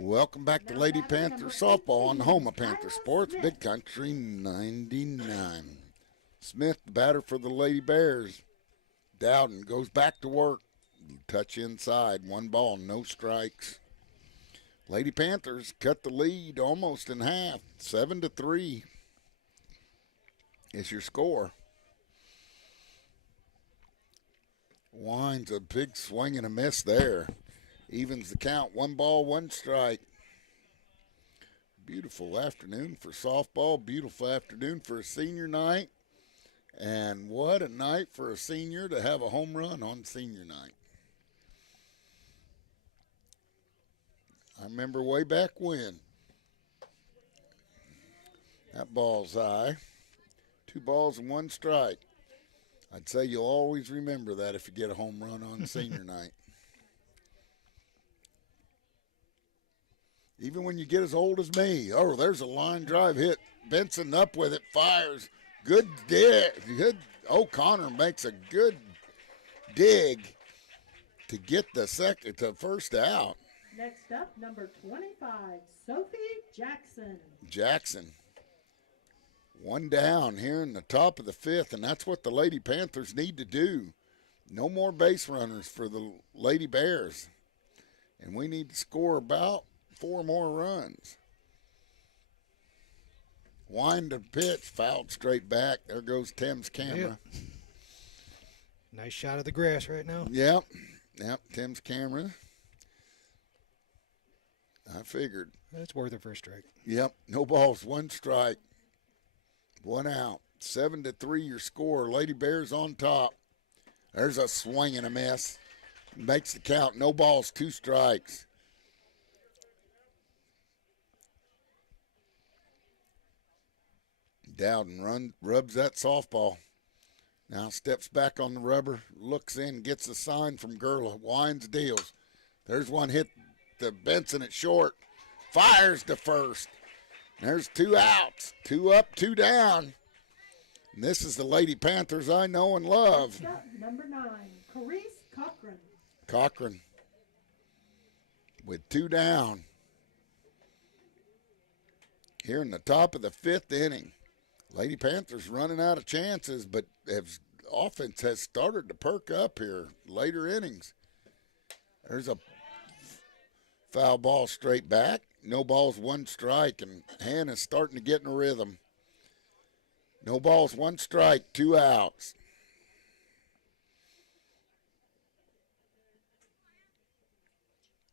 Welcome back to Lady Panther Softball on the home of Panther Sports, Big Country 99. Smith, the batter for the Lady Bears. Dowden goes back to work. Touch inside, 1 ball, no strikes. Lady Panthers cut the lead almost in half, 7-3 is your score. Winds a big swing and a miss there. Evens the count, 1 ball, 1 strike. Beautiful afternoon for softball. Beautiful afternoon for a senior night. And what a night for a senior to have a home run on senior night. I remember way back when. That ball's high. 2 balls and 1 strike. I'd say you'll always remember that if you get a home run on senior night. Even when you get as old as me. Oh, there's a line drive hit. Benson up with it, fires. Good dig. Good. O'Connor makes a good dig to get the first out. Next up, number 25, Sophie Jackson. Jackson. One down here in the top of the fifth, and that's what the Lady Panthers need to do. No more base runners for the Lady Bears. And we need to score about 4 more runs. Wind to pitch, fouled straight back. There goes Tim's camera. Yep. Nice shot of the grass right now. Yep, Tim's camera. I figured. That's worth it for a strike. Yep, no balls, 1 strike, 1 out. 7-3 your score. Lady Bears on top. There's a swing and a miss. Makes the count. No balls, 2 strikes. Dowden rubs that softball. Now steps back on the rubber, looks in, gets a sign from Gerla. Winds, deals. There's one hit to Benson at short. Fires to first. There's 2 outs. 2 up, 2 down. And this is the Lady Panthers I know and love. Next up, number 9, Carice Cochran. Cochran with 2 down. Here in the top of the 5th inning. Lady Panthers running out of chances, but offense has started to perk up here later innings. There's a foul ball straight back. No balls, 1 strike, and Hannah's starting to get in a rhythm. No balls, 1 strike, 2 outs.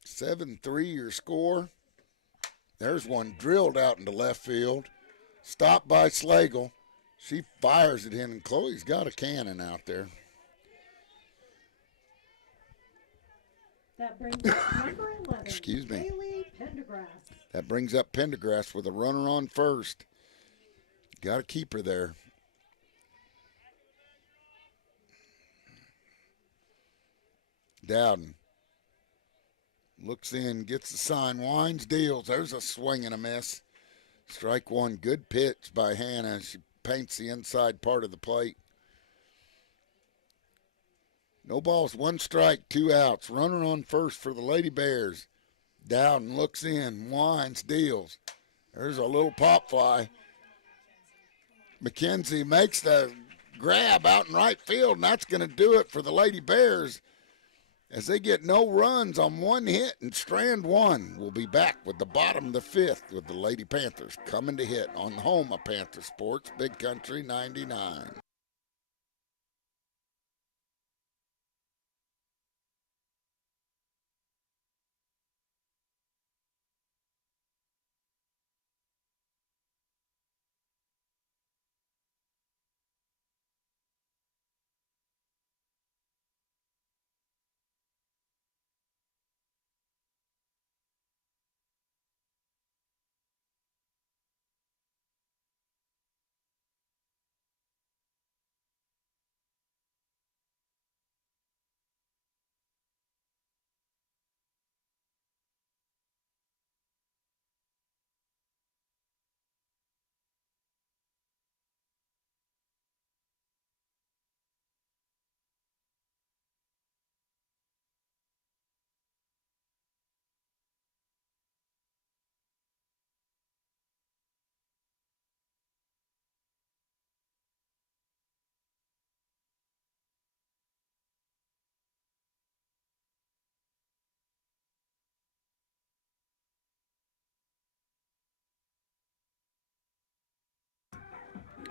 (7-3) your score. There's one drilled out into left field. Stopped by Slagle. She fires it in, and Chloe's got a cannon out there. That brings up number 11, Excuse me. Bailey Pendergrass. That brings up Pendergrass with a runner on first. Got to keep her there. Dowden looks in, gets the sign, winds, deals. There's a swing and a miss. Strike 1, good pitch by Hannah. She paints the inside part of the plate. No balls, 1 strike, 2 outs. Runner on first for the Lady Bears. Dowden looks in, winds, deals. There's a little pop fly. McKenzie makes the grab out in right field, and that's going to do it for the Lady Bears as they get no runs on 1 hit and strand 1. We'll be back with the bottom of the 5th with the Lady Panthers coming to hit on the home of Panther Sports, Big Country 99.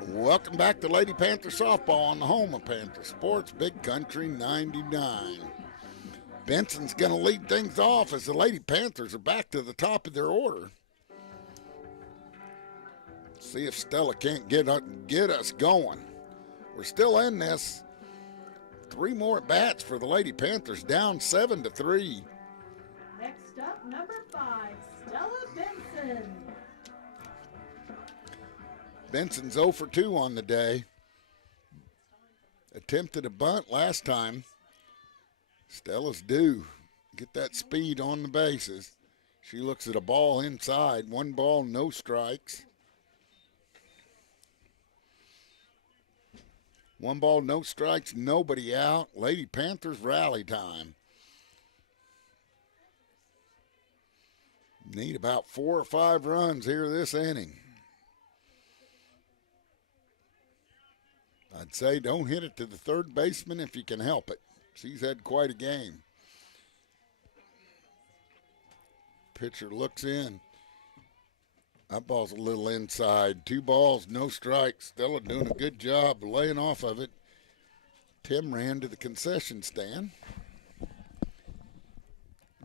Welcome back to Lady Panther Softball on the home of Panther Sports, Big Country 99. Benson's going to lead things off as the Lady Panthers are back to the top of their order. See if Stella can't get us going. We're still in this. 3 more at bats for the Lady Panthers, down 7-3. Next up, number 5, Stella Benson. Benson's 0 for 2 on the day. attempted a bunt last time. Stella's due. Get that speed on the bases. She looks at a ball inside. 1 ball, no strikes. 1 ball, no strikes, nobody out. Lady Panthers rally time. Need about 4 or 5 runs here this inning. I'd say don't hit it to the third baseman if you can help it. She's had quite a game. Pitcher looks in. That ball's a little inside. 2 balls, no strikes. Stella doing a good job laying off of it. Tim ran to the concession stand.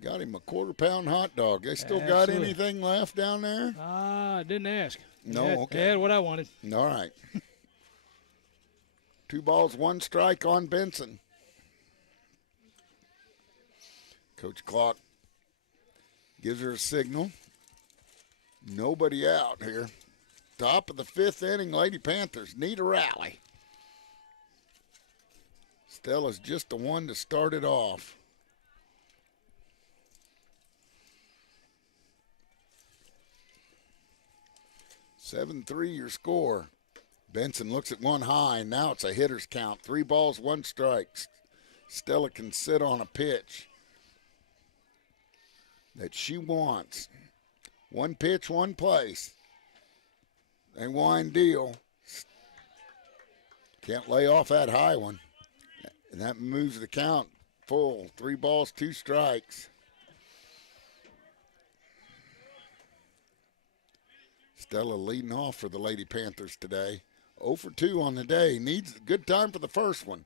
Got him a quarter-pound hot dog. They still got anything left down there? I didn't ask. No, okay. They had what I wanted. All right. 2 balls, 1 strike on Benson. Coach Clark gives her a signal. Nobody out here. Top of the 5th inning, Lady Panthers need a rally. Stella's just the one to start it off. "7-3 your score. Benson looks at one high, and now it's a hitter's count. 3 balls, 1 strike. Stella can sit on a pitch that she wants. 1 pitch, 1 place. They wind deal. Can't lay off that high one. And that moves the count full. 3 balls, 2 strikes. Stella leading off for the Lady Panthers today. 0 for 2 on the day. Needs a good time for the first one.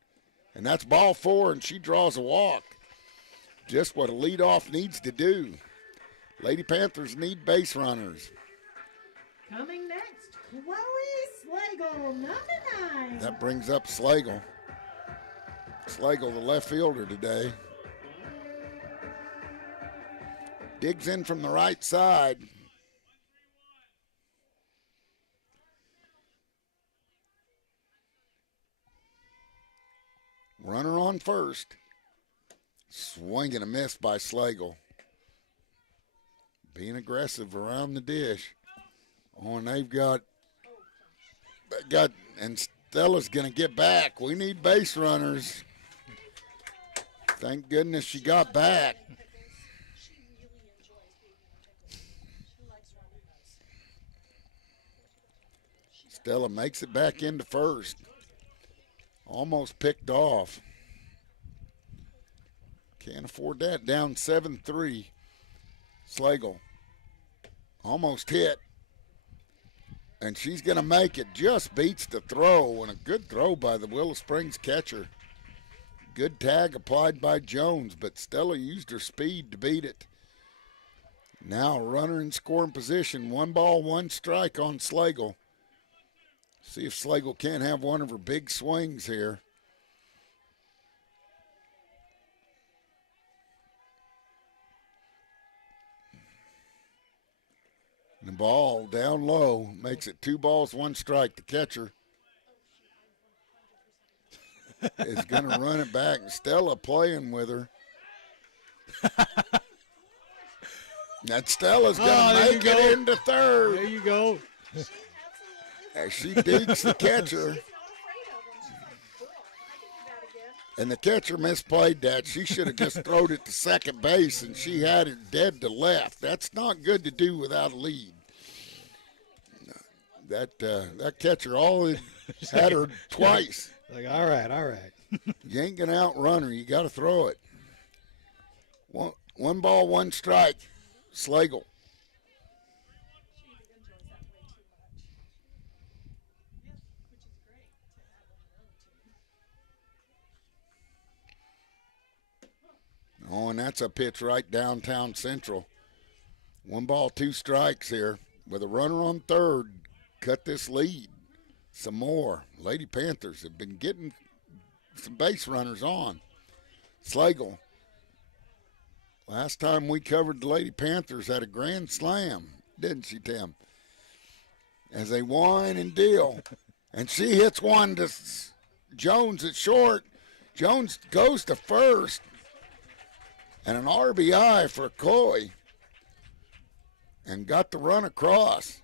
And that's ball 4, and she draws a walk. Just what a leadoff needs to do. Lady Panthers need base runners. Coming next, Chloe Slagle, number 9. That brings up Slagle. Slagle, the left fielder today. Digs in from the right side. Runner on first. Swing and a miss by Slagle. Being aggressive around the dish. Oh, and they've got, and Stella's going to get back. We need base runners. Thank goodness she got back. Stella makes it back into first. Almost picked off. Can't afford that. Down 7-3. Slagle almost hit. And she's going to make it. Just beats the throw. And a good throw by the Willow Springs catcher. Good tag applied by Jones, but Stella used her speed to beat it. Now runner in scoring position. 1 ball, 1 strike on Slagle. See if Slagle can't have one of her big swings here. The ball down low makes it 2 balls, 1 strike. The catcher is going to run it back. Stella playing with her. That Stella's going to make it into third. There you go. As she digs the catcher. And the catcher misplayed that. She should have just thrown it to second base, and she had it dead to left. That's not good to do without a lead. That catcher all had her twice. Like, all right. You ain't going to outrun her. You got to throw it. 1 ball, 1 strike. Slagle. Oh, and that's a pitch right downtown Central. 1 ball, 2 strikes here. With a runner on third, cut this lead some more. Lady Panthers have been getting some base runners on. Slagle. Last time we covered the Lady Panthers had a grand slam, didn't she, Tim? As they whine and deal. And she hits one to Jones at short. Jones goes to first. And an RBI for Coy. And got the run across.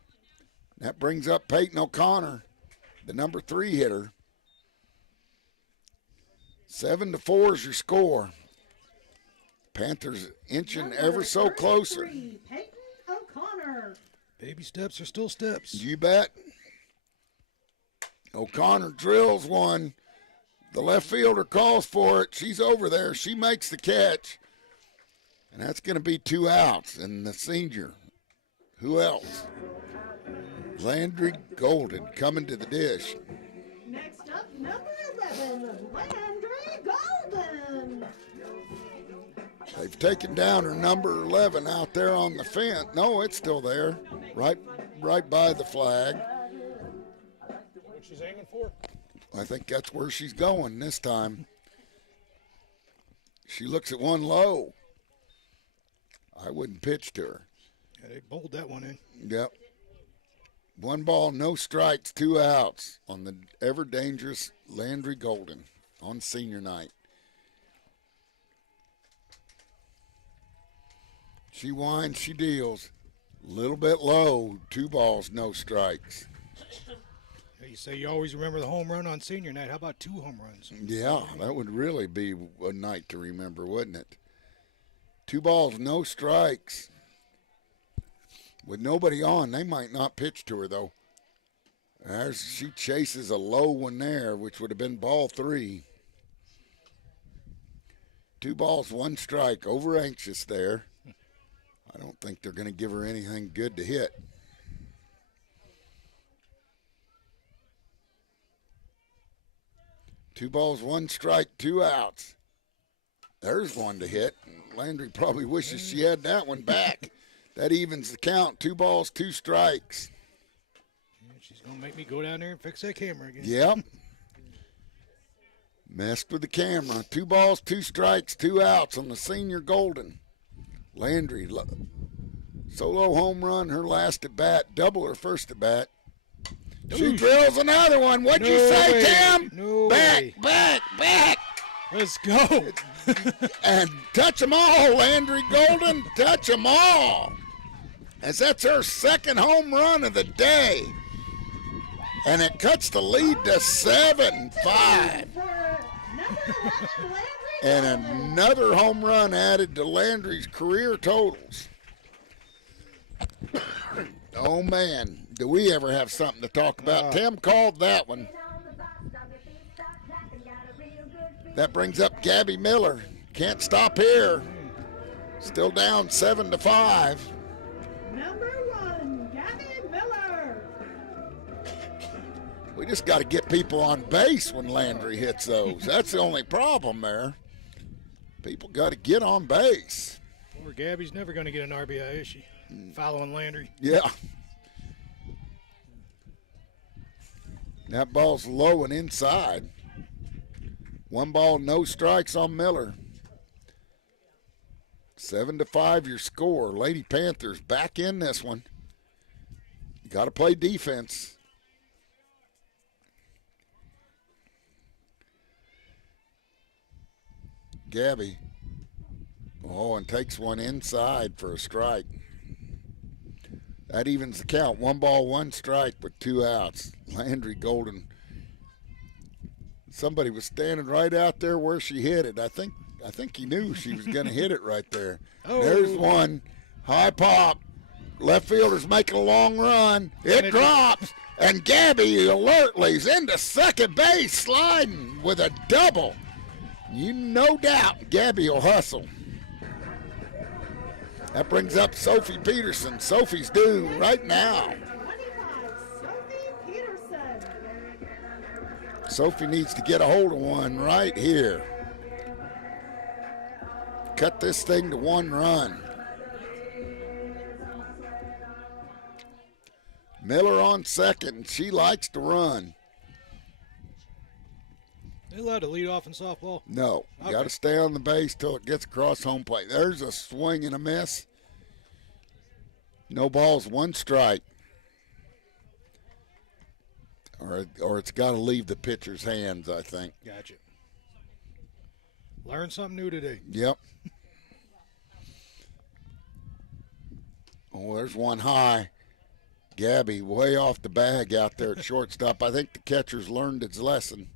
That brings up Peyton O'Connor, the number 3 hitter. 7-4 is your score. Panthers inching ever so closer. Peyton O'Connor. Baby steps are still steps. You bet. O'Connor drills one. The left fielder calls for it. She's over there. She makes the catch. And that's going to be 2 outs. And the senior, who else? Landry Golden coming to the dish. Next up, number 11, Landry Golden. They've taken down her number 11 out there on the fence. No, it's still there, right by the flag. What she's aiming for? I think that's where she's going this time. She looks at one low. I wouldn't pitch to her. Yeah, they bowled that one in. Yep. 1 ball, no strikes, 2 outs on the ever dangerous Landry Golden on senior night. She winds, she deals. A little bit low, 2 balls, no strikes. You say you always remember the home run on senior night. How about 2 home runs? Yeah, that would really be a night to remember, wouldn't it? 2 balls, no strikes. With nobody on, they might not pitch to her, though. She chases a low one there, which would have been ball 3. 2 balls, 1 strike. Over anxious there. I don't think they're going to give her anything good to hit. Two balls, 1 strike, 2 outs. There's one to hit. Landry probably wishes she had that one back. That evens the count. 2 balls, 2 strikes. Yeah, she's going to make me go down there and fix that camera again. Yep. Messed with the camera. 2 balls, 2 strikes, 2 outs on the senior Golden. Landry, solo home run, her last at bat, double her first at bat. She drills another one. What'd you say, Tim? No back, way. back. Let's go. And touch them all, Landry Golden. Touch them all. As that's her 2nd home run of the day. And it cuts the lead to 7-5. And another home run added to Landry's career totals. Oh, man. Do we ever have something to talk about? Tim called that one. That brings up Gabby Miller. Can't stop here. Still down 7-5. Number 1, Gabby Miller. We just got to get people on base when Landry hits those. That's the only problem there. People got to get on base. Poor Gabby's never going to get an RBI, is she? Following Landry. Yeah. That ball's low and inside. 1 ball, no strikes on Miller. 7-5 your score. Lady Panthers back in this one. You got to play defense. Gabby. Oh, and takes one inside for a strike. That evens the count. 1 ball, 1 strike with 2 outs. Landry Golden. Somebody was standing right out there where she hit it. I think he knew she was going to hit it right there. Oh. There's one. High pop. Left fielder's making a long run. It drops. And Gabby alertly's into second base, sliding with a double. You no doubt Gabby will hustle. That brings up Sophie Peterson. Sophie's due right now. 25, Sophie Peterson. Sophie needs to get a hold of one right here. Cut this thing to 1 run. Miller on second. She likes to run. They allowed to lead off in softball? No, you Okay. got to stay on the base till it gets across home plate. There's a swing and a miss. No balls, 1 strike. or it's got to leave the pitcher's hands, I think. Gotcha. Learned something new today. Yep. Oh, there's one high. Gabby way off the bag out there at shortstop. I think the catcher's learned its lesson.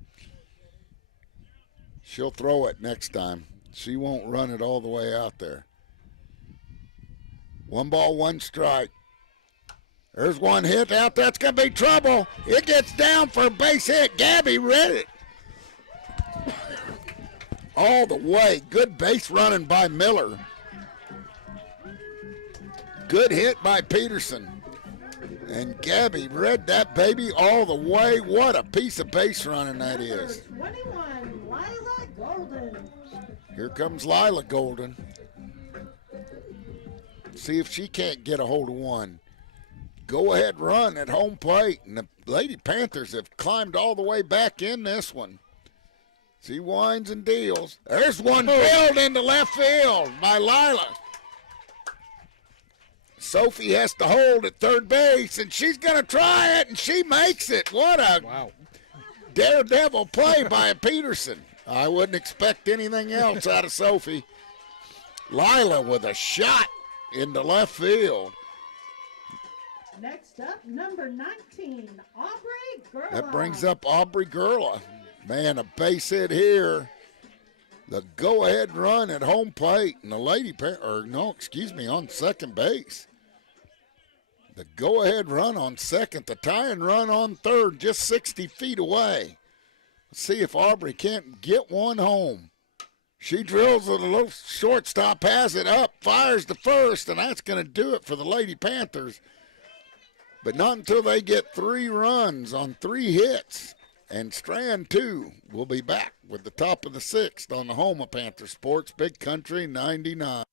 She'll throw it next time. She won't run it all the way out there. 1 ball, 1 strike. There's one hit out there. That's going to be trouble. It gets down for a base hit. Gabby read it. All the way. Good base running by Miller. Good hit by Peterson. And Gabby read that baby all the way. What a piece of base running that is. 21, Lila Golden. Here comes Lila Golden. See if she can't get a hold of one. Go ahead run at home plate. And the Lady Panthers have climbed all the way back in this one. She winds and deals. There's one drilled into left field by Lila. Sophie has to hold at third base, and she's going to try it, and she makes it. What a daredevil play by Peterson. I wouldn't expect anything else out of Sophie. Lila with a shot into left field. Next up, number 19, Aubrey Gurla. That brings up Aubrey Gurla. Man, a base hit here. The go-ahead run at home plate, and the on second base. The go-ahead run on second, the tying run on third, just 60 feet away. Let's see if Aubrey can't get one home. She drills a little shortstop, has it up, fires to first, and that's going to do it for the Lady Panthers. But not until they get 3 runs on 3 hits. And Strand 2 will be back with the top of the 6th on the home of Panther Sports, Big Country 99.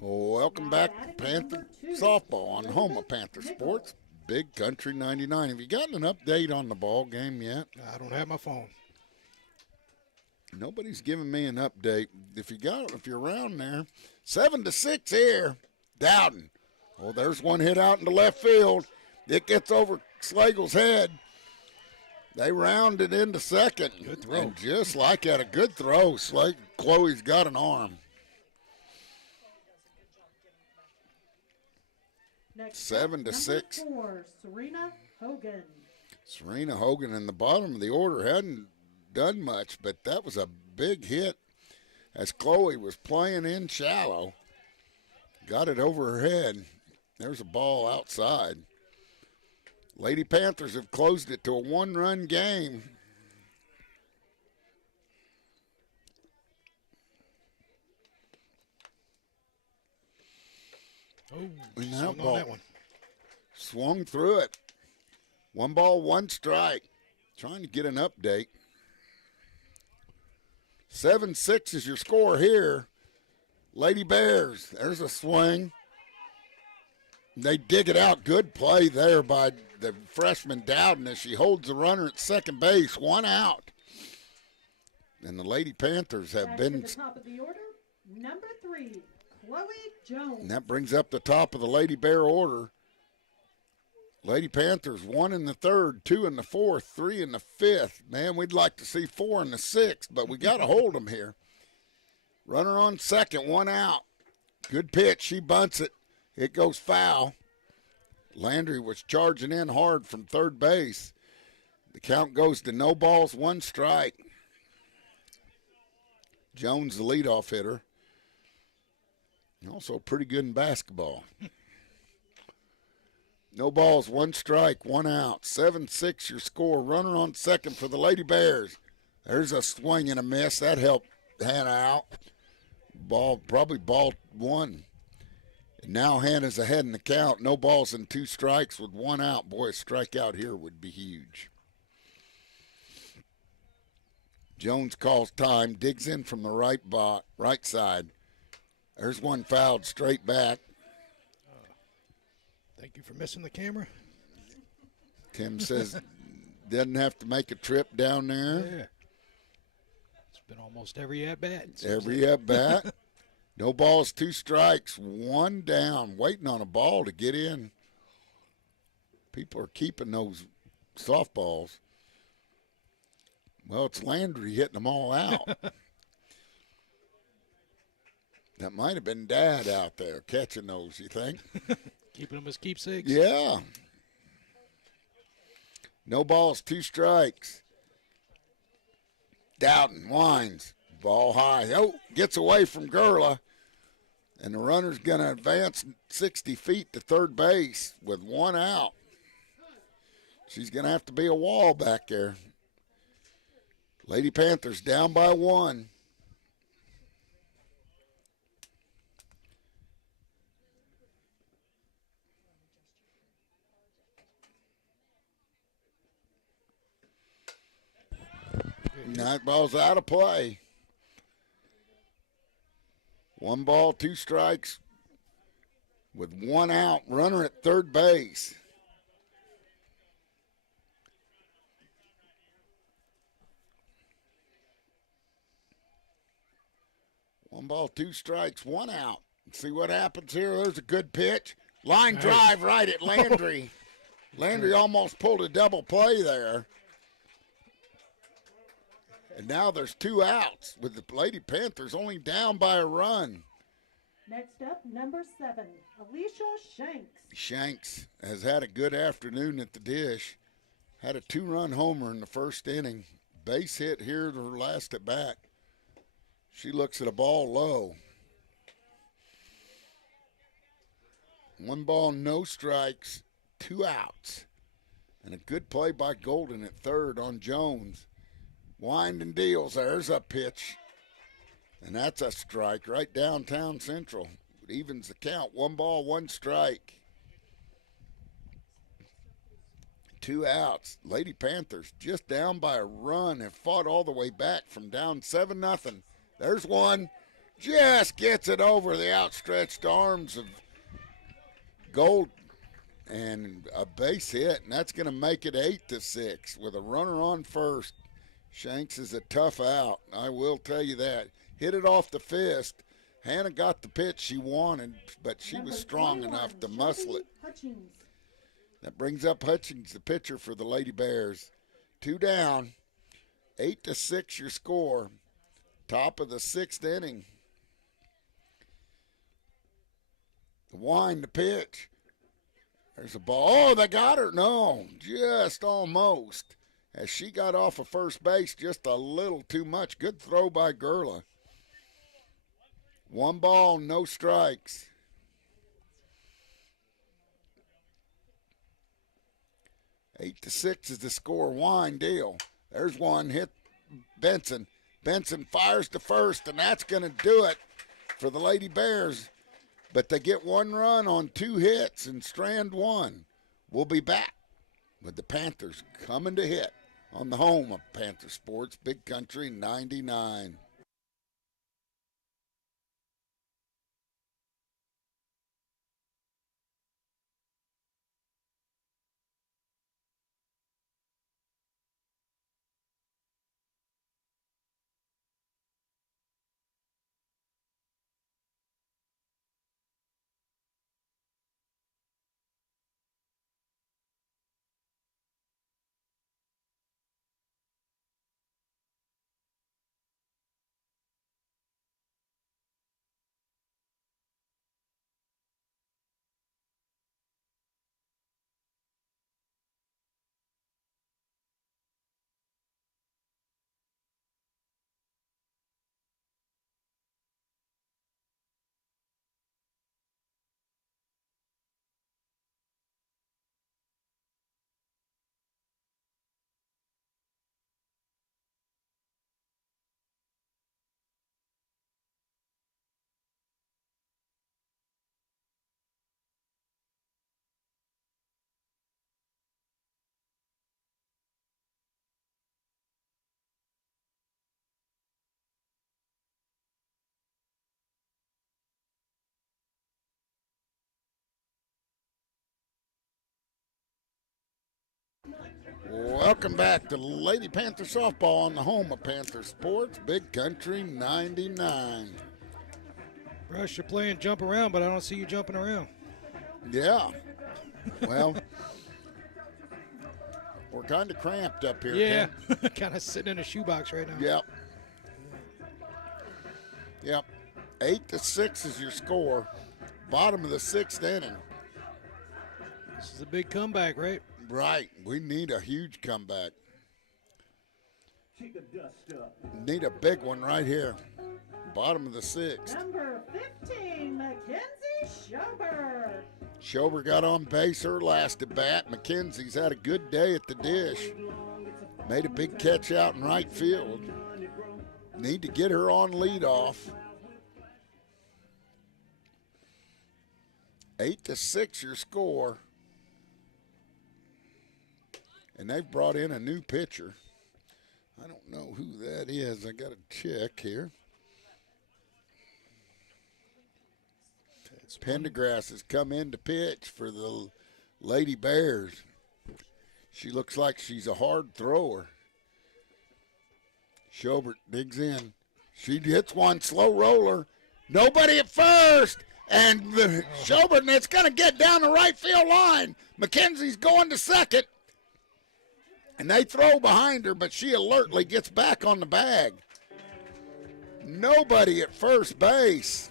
Welcome back to Panther Softball on home of Panther Sports, Big Country 99. Have you gotten an update on the ball game yet? I don't have my phone. Nobody's giving me an update. If you're around there, 7-6 here, Dowden. Oh, there's one hit out into left field. It gets over Slagle's head. They round it into second. Good throw. And just like that, a good throw. Chloe's got an arm. Next 7-6. Number 4, Serena Hogan. Serena Hogan in the bottom of the order hadn't done much, but that was a big hit as Chloe was playing in shallow. Got it over her head. There's a ball outside. Lady Panthers have closed it to a 1-run game. Oh, And swung on that one. Swung through it. 1 ball, 1 strike. Trying to get an update. 7-6 is your score here. Lady Bears, there's a swing. They dig it out. Good play there by the freshman Dowden as she holds the runner at second base. 1 out. And the Lady Panthers have Back been to the top of the order, number 3, Chloe Jones. And that brings up the top of the Lady Bear order. Lady Panthers 1 in the third, 2 in the fourth, 3 in the fifth. Man, we'd like to see 4 in the sixth, but we got to hold them here. Runner on second, 1 out. Good pitch. She bunts it. It goes foul. Landry was charging in hard from third base. The count goes to no balls, 1 strike. Jones, the leadoff hitter. Also pretty good in basketball. No balls, 1 strike, 1 out. 7-6 your score. Runner on second for the Lady Bears. There's a swing and a miss. That helped Hannah out. Probably ball 1. And now Hannah's ahead in the count. No balls and 2 strikes with 1 out. Boy, a strikeout here would be huge. Jones calls time, digs in from the right side. There's one fouled straight back. Thank you for missing the camera. Tim says doesn't have to make a trip down there. Yeah. It's been almost every at-bat. Every at-bat. No balls, 2 strikes, 1 down, waiting on a ball to get in. People are keeping those softballs. Well, it's Landry hitting them all out. That might have been Dad out there catching those, you think? Keeping them as keepsakes? Yeah. No balls, 2 strikes. Dowden winds. Ball high. Oh, gets away from Gurla. And the runner's going to advance 60 feet to third base with 1 out. She's going to have to be a wall back there. Lady Panthers down by 1. That ball's out of play. 1 ball, 2 strikes with 1 out. Runner at third base. One ball, 2 strikes, 1 out. See what happens here. There's a good pitch. Line drive right at Landry. Landry almost pulled a double play there. And now there's 2 outs with the Lady Panthers only down by a run. Next up, number 7, Alicia Shanks. Shanks has had a good afternoon at the dish. Had a 2-run homer in the first inning. Base hit here to her last at bat. She looks at a ball low. 1 ball, no strikes, 2 outs. And a good play by Golden at third on Jones. Wind and deals. There's a pitch. And that's a strike right downtown Central. It evens the count. 1 ball, 1 strike. 2 outs. Lady Panthers just down by a run have fought all the way back from down 7-0. There's one. Just gets it over the outstretched arms of Gold. And a base hit. And that's going to make it 8-6 with a runner on first. Shanks is a tough out. I will tell you that. Hit it off the fist. Hannah got the pitch she wanted, but she was strong enough to muscle it. Hutchings. That brings up Hutchings, the pitcher for the Lady Bears. 2 down. 8-6 your score. Top of the 6th inning. The wind, the pitch. There's a ball. Oh, they got her. No, just almost. As she got off of first base just a little too much. Good throw by Gurla. 1 ball, no strikes. 8-6 is the score. Wind deal. There's one hit. Benson. Benson fires to first, and that's going to do it for the Lady Bears. But they get 1 run on 2 hits and strand 1. We'll be back with the Panthers coming to hit on the home of Panther Sports, Big Country 99. Welcome back to Lady Panther Softball on the home of Panther Sports, Big Country 99. Rush, you're playing jump around, but I don't see you jumping around. Yeah. Well, we're kind of cramped up here. Yeah, kind of sitting in a shoebox right now. Yep. Yep. 8-6 is your score. Bottom of the 6th inning. This is a big comeback, right? Right. We need a huge comeback. Keep the dust up. Need a big one right here. Bottom of the 6th. Number 15, Mackenzie Schober. Schober got on base her last at bat. McKenzie's had a good day at the dish. Made a big catch out in right field. Need to get her on leadoff. 8-6 your score. And they've brought in a new pitcher. I don't know who that is. I got to check here. Pendergrass has come in to pitch for the Lady Bears. She looks like she's a hard thrower. Schobert digs in. She hits one slow roller. Nobody at first. And Schobert, and it's going to get down the right field line. McKenzie's going to second. And they throw behind her, but she alertly gets back on the bag. Nobody at first base.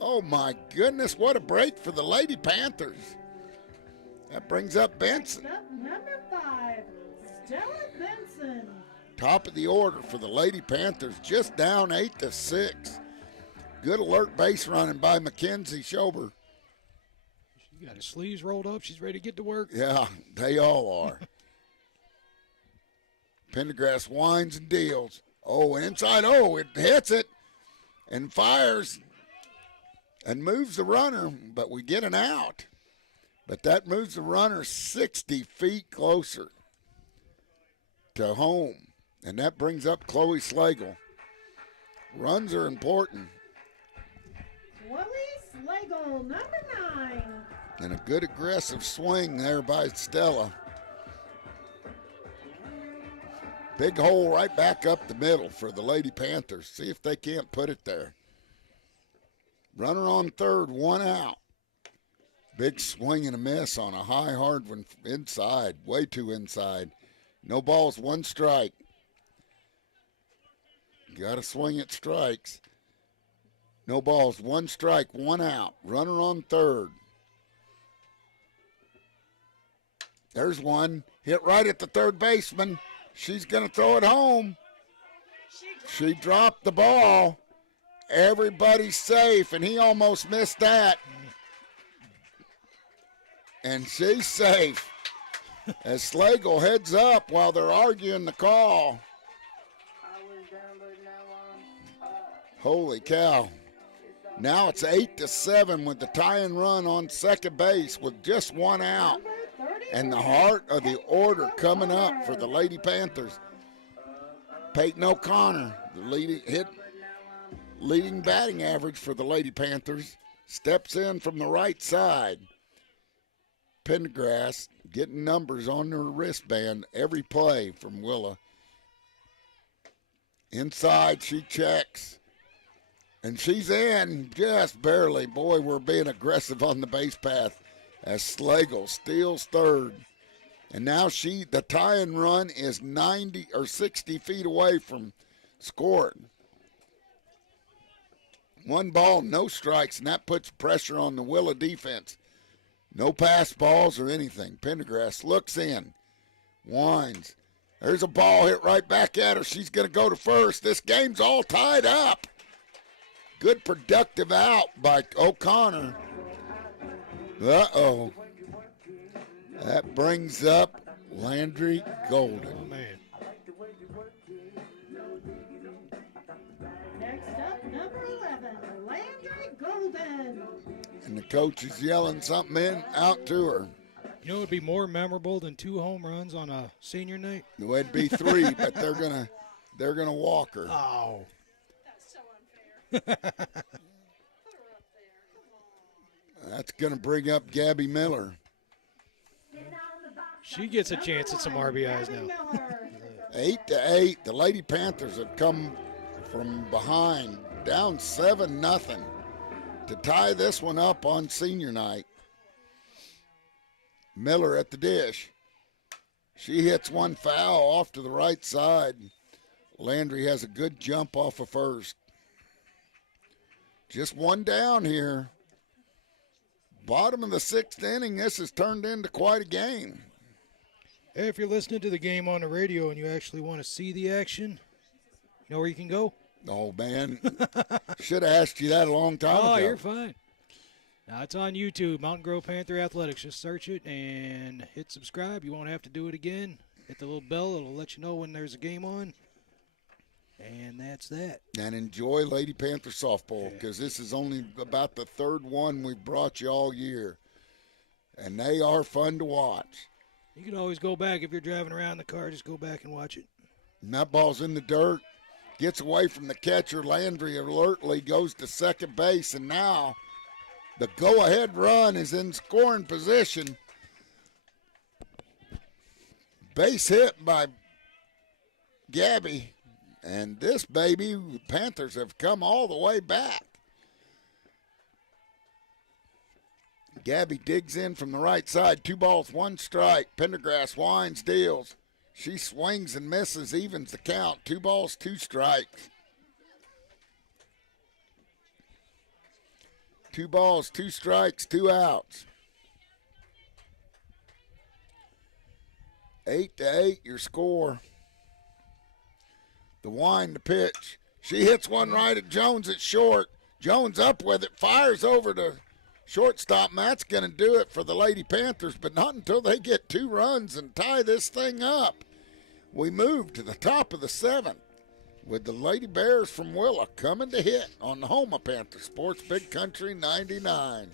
Oh, my goodness, what a break for the Lady Panthers. That brings up Benson. Up number 5, Stella Benson. Top of the order for the Lady Panthers, just down 8-6. Good alert base running by Mackenzie Schober. She got her sleeves rolled up. She's ready to get to work. Yeah, they all are. Pendergrass winds and deals. Oh, and inside, it hits it and fires and moves the runner, but we get an out. But that moves the runner 60 feet closer to home, and that brings up Chloe Slagle. Runs are important. Chloe Slagle, number 9. And a good aggressive swing there by Stella. Big hole right back up the middle for the Lady Panthers. See if they can't put it there. Runner on third, one out. Big swing and a miss on a high, hard one inside, way too inside. No balls, one strike. Got to swing at strikes. No balls, one strike, one out. Runner on third. There's one. Hit right at the third baseman. She's going to throw it home. She dropped the ball. Everybody's safe, and he almost missed that. And she's safe as Slagle heads up while they're arguing the call. Holy cow. Now it's 8-7 with the tie-in run on second base with just one out. And the heart of the order coming up for the Lady Panthers. Peyton O'Connor, the leading batting average for the Lady Panthers, steps in from the right side. Pendergrass getting numbers on her wristband every play from Willow. Inside, she checks. And she's in just barely. Boy, we're being aggressive on the base path as Slagle steals third. And now the tie-in run is 90 or 60 feet away from scoring. One ball, no strikes, and that puts pressure on the Willow defense. No pass balls or anything. Pendergrass looks in, winds. There's a ball hit right back at her. She's going to go to first. This game's all tied up. Good productive out by O'Connor. Uh-oh. That brings up Landry Golden. Oh, man. Next up, number 11, Landry Golden. And the coach is yelling something out to her. You know what would be more memorable than 2 home runs on a senior night? Well, it'd be 3, but they're gonna walk her. Oh. That's gonna bring up Gabby Miller. She gets a chance at some RBIs Gabby now. Miller. 8-8. The Lady Panthers have come from behind, down 7-0, to tie this one up on senior night. Miller at the dish. She hits one foul off to the right side. Landry has a good jump off of first. Just one down here. Bottom of the 6th inning, this has turned into quite a game. Hey, if you're listening to the game on the radio and you actually want to see the action, you know where you can go? Oh, man. Should have asked you that a long time ago. Oh, you're fine. Now, it's on YouTube, Mountain Grove Panther Athletics. Just search it and hit subscribe. You won't have to do it again. Hit the little bell. It'll let you know when there's a game on. And that's that. And enjoy Lady Panther softball, because this is only about the 3rd one we've brought you all year. And they are fun to watch. You can always go back if you're driving around in the car. Just go back and watch it. And that ball's in the dirt. Gets away from the catcher. Landry alertly goes to second base. And now the go-ahead run is in scoring position. Base hit by Gabby. And this baby, the Panthers have come all the way back. Gabby digs in from the right side. 2 balls, 1 strike. Pendergrass winds, deals. She swings and misses, evens the count. 2 balls, 2 strikes. 2 balls, 2 strikes, 2 outs. 8-8, your score. The wind, the pitch. She hits one right at Jones at short. Jones up with it, fires over to shortstop. Matt's going to do it for the Lady Panthers, but not until they get 2 runs and tie this thing up. We move to the top of the 7th with the Lady Bears from Willow coming to hit on the home of Panther Sports, Big Country 99.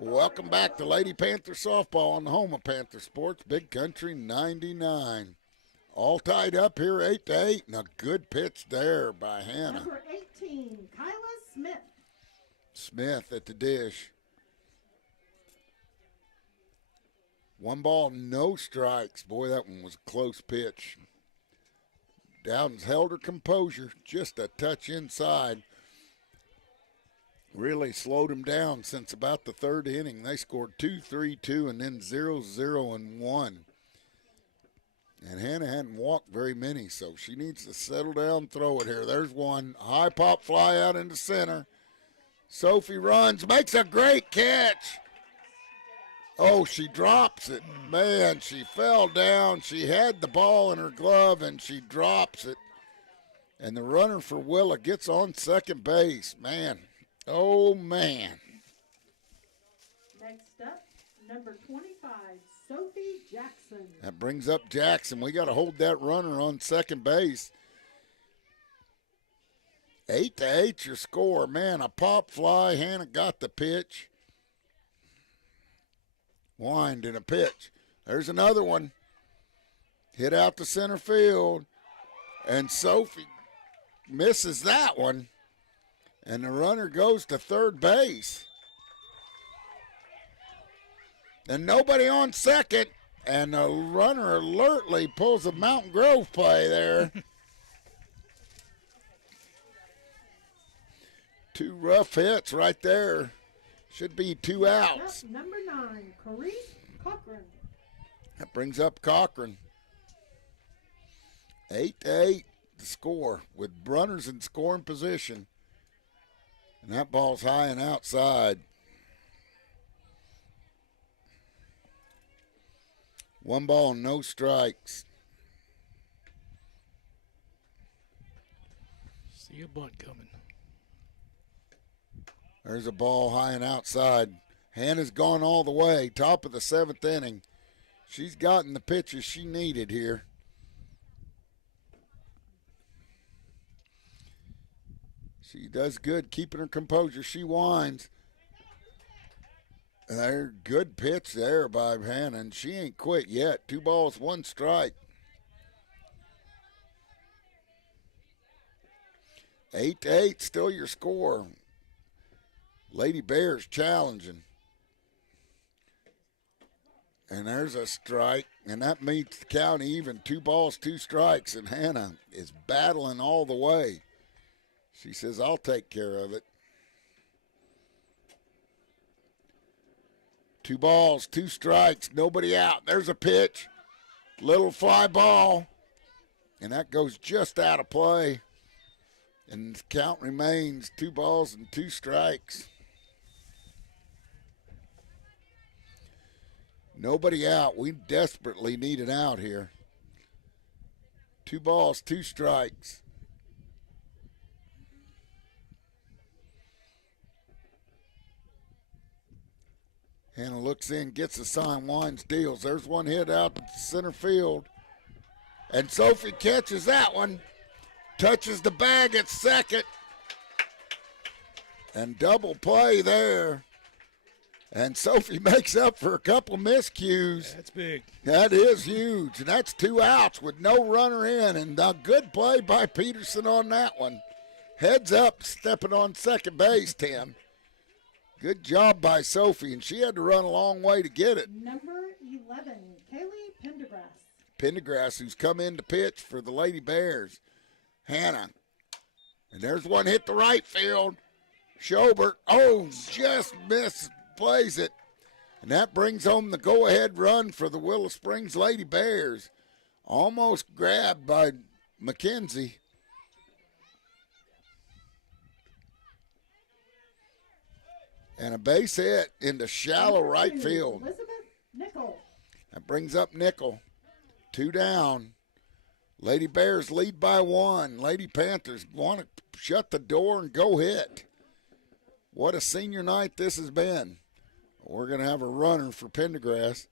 Welcome back to Lady Panther Softball on the home of Panther Sports, Big Country 99. All tied up here 8-8, and a good pitch there by Hannah. Number 18, Kyla Smith. Smith at the dish. 1 ball, no strikes. Boy, that one was a close pitch. Dowden's held her composure, just a touch inside. Really slowed them down since about the 3rd inning. They scored 2, 3, 2, and then 0, 0, and 1. And Hannah hadn't walked very many, so she needs to settle down and throw it here. There's one. High pop fly out into center. Sophie runs, makes a great catch. Oh, she drops it. Man, she fell down. She had the ball in her glove, and she drops it. And the runner for Willow gets on second base. Man. Oh, man. Next up, number 25, Sophie Jackson. That brings up Jackson. We got to hold that runner on second base. 8-8 your score. Man, a pop fly. Hannah got the pitch. Wind and a pitch. There's another one. Hit out to center field. And Sophie misses that one. And the runner goes to third base. And nobody on second. And the runner alertly pulls a Mountain Grove play there. Two rough hits right there. Should be 2 outs. Up number 9, Carice Cochran. That brings up Cochran. 8-8 the score with runners in scoring position. And that ball's high and outside. 1 ball, no strikes. See a bunt coming. There's a ball high and outside. Hannah's gone all the way, top of the 7th inning. She's gotten the pitches she needed here. She does good keeping her composure. She winds. There, good pitch there by Hannah, and she ain't quit yet. 2 balls, 1 strike. 8-8, still your score. Lady Bears challenging. And there's a strike, and that makes the count even. 2 balls, 2 strikes, and Hannah is battling all the way. She says, I'll take care of it. 2 balls, 2 strikes, nobody out. There's a pitch, little fly ball, and that goes just out of play. And the count remains 2 balls and 2 strikes. Nobody out. We desperately need an out here. 2 balls, 2 strikes. Hannah looks in, gets the sign, winds, deals. There's one hit out to center field. And Sophie catches that one. Touches the bag at second. And double play there. And Sophie makes up for a couple miscues. That's big. That is huge. And that's 2 outs with no runner in. And a good play by Peterson on that one. Heads up, stepping on second base, Tim. Good job by Sophie, and she had to run a long way to get it. Number 11, Kaylee Pendergrass. Pendergrass, who's come in to pitch for the Lady Bears. Hannah. And there's one hit to right field. Schobert, just misplays it. And that brings home the go-ahead run for the Willow Springs Lady Bears. Almost grabbed by McKenzie. And a base hit into shallow right field. Elizabeth Nickel. That brings up Nickel. 2 down. Lady Bears lead by 1. Lady Panthers want to shut the door and go hit. What a senior night this has been. We're going to have a runner for Pendergrass.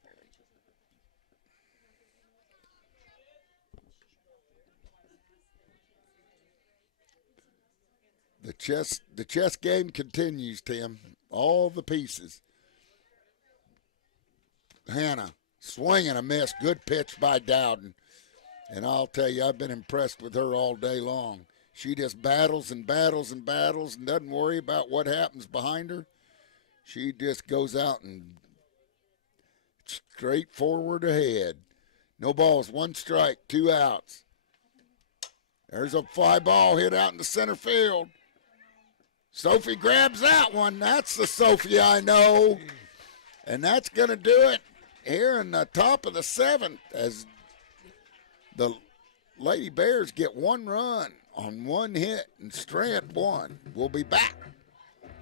The chess game continues, Tim. All the pieces. Hannah, swing and a miss. Good pitch by Dowden. And I'll tell you, I've been impressed with her all day long. She just battles and battles and battles and doesn't worry about what happens behind her. She just goes out and straight forward ahead. No balls, 1 strike, 2 outs. There's a fly ball hit out in the center field. Sophie grabs that one. That's the Sophie I know. And that's going to do it here in the top of the 7th as the Lady Bears get 1 run on 1 hit and strand 1. We'll be back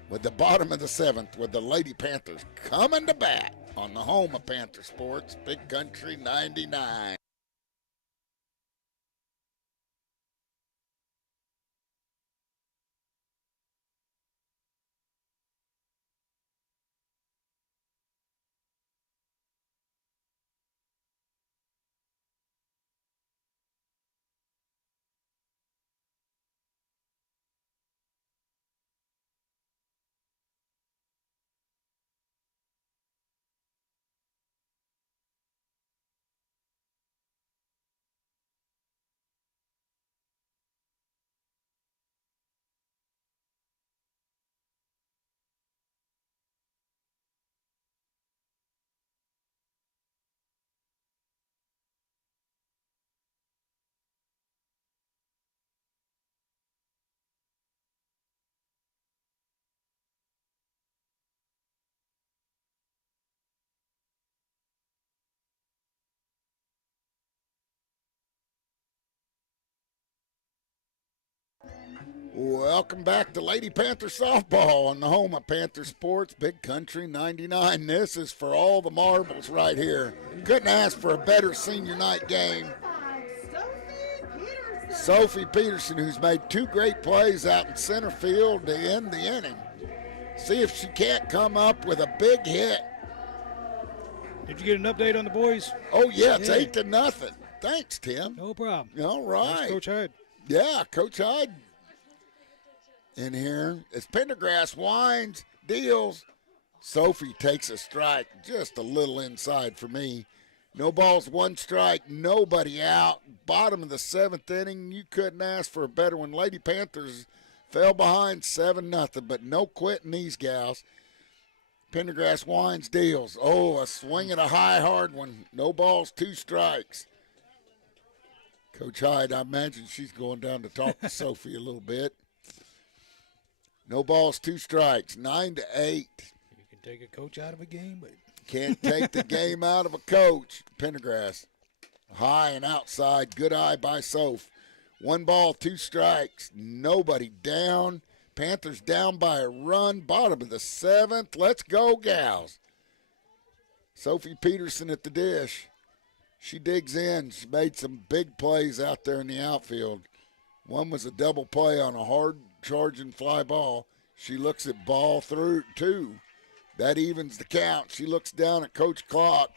with the bottom of the 7th with the Lady Panthers coming to bat on the home of Panther Sports, Big Country 99. Welcome back to Lady Panther Softball on the home of Panther Sports, Big Country 99. This is for all the marbles right here. Couldn't ask for a better senior night game. Sophie Peterson, who's made 2 great plays out in center field to end the inning. See if she can't come up with a big hit. Did you get an update on the boys? Oh, yeah, it's 8-0. Thanks, Tim. No problem. All right. Thanks, Coach Hyde. Yeah, Coach Hyde in here. As Pendergrass winds, deals. Sophie takes a strike, just a little inside for me. No balls, 1 strike, nobody out. Bottom of the 7th inning, you couldn't ask for a better one. Lady Panthers fell behind 7-0, but no quitting these gals. Pendergrass winds, deals. Oh, a swing at a high, hard one. No balls, 2 strikes. Coach Hyde, I imagine she's going down to talk to Sophie a little bit. No balls, 2 strikes, 9-8. You can take a coach out of a game, but Can't take the game out of a coach. Pendergrass, high and outside. Good eye by Soph. 1 ball, 2 strikes. Nobody down. Panthers down by a run. Bottom of the 7th. Let's go, gals. Sophie Peterson at the dish. She digs in. She made some big plays out there in the outfield. One was a double play on a hard charging fly ball. She looks at ball through 2. That evens the count. She looks down at Coach Clock.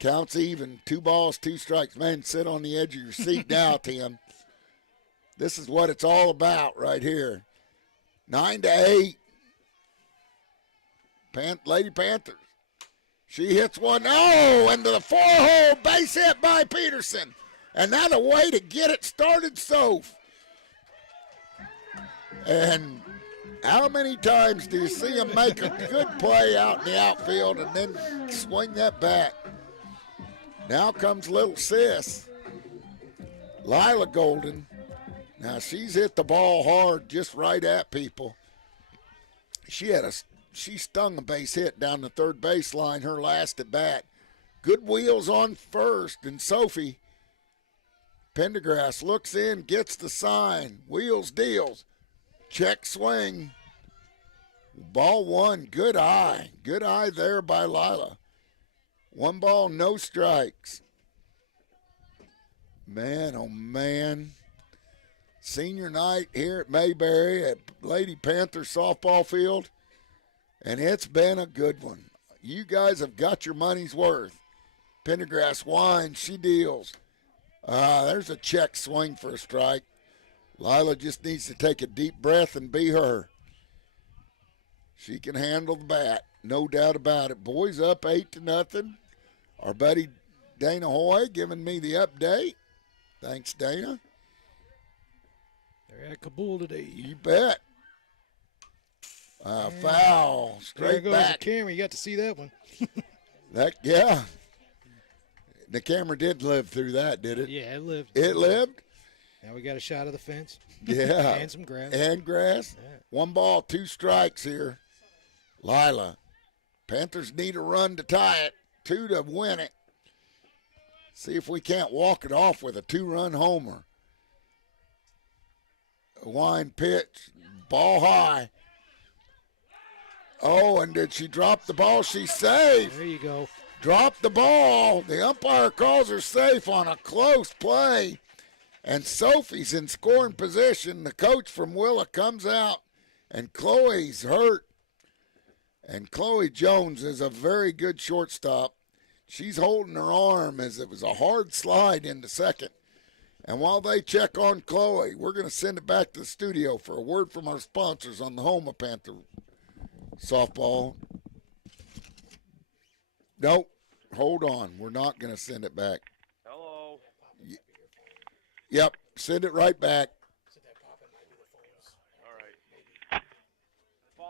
Counts even. 2 balls, 2 strikes. Man, sit on the edge of your seat now, Tim. This is what it's all about right here. 9-8. Lady Panthers. She hits one. Oh, into the 4-hole. Base hit by Peterson. And that's a way to get it started, Soph. And how many times do you see him make a good play out in the outfield and then swing that bat? Now comes little sis, Lila Golden. Now she's hit the ball hard, just right at people. She stung a base hit down the third baseline her last at bat. Good wheels on first, and Sophie Pendergrass looks in, gets the sign, wheels, deals, check swing. Ball 1, good eye there by Lila. 1 ball, no strikes. Man, oh man. Senior night here at Mayberry at Lady Panther softball field, and it's been a good one. You guys have got your money's worth. Pendergrass winds, she deals. There's a check swing for a strike. Lila just needs to take a deep breath and be her. She can handle the bat, no doubt about it. Boys up 8-0. Our buddy Dana Hoy giving me the update. Thanks, Dana. they're at Kabul today. You bet. Foul, There straight goes back. the camera. You got to see that one. Yeah. The camera did live through that, did it? Yeah, it lived. It lived? Now we got a shot of the fence. Yeah. And some grass. And grass. Yeah. 1 ball, 2 strikes here. Lila. Panthers need a run to tie it, 2 to win it. See if we can't walk it off with a 2-run homer. A wind pitch, ball high. Oh, and did she drop the ball? She's safe. There you go. Dropped the ball. The umpire calls her safe on a close play. And Sophie's in scoring position. The coach from Willow comes out, and Chloe's hurt. And Chloe Jones is a very good shortstop. She's holding her arm as it was a hard slide into second. And while they check on Chloe, we're going to send it back to the studio for a word from our sponsors on the home of Panther softball. Nope. Hold on. We're not going to send it back. Hello. Yep. Send it right back. All right. 5,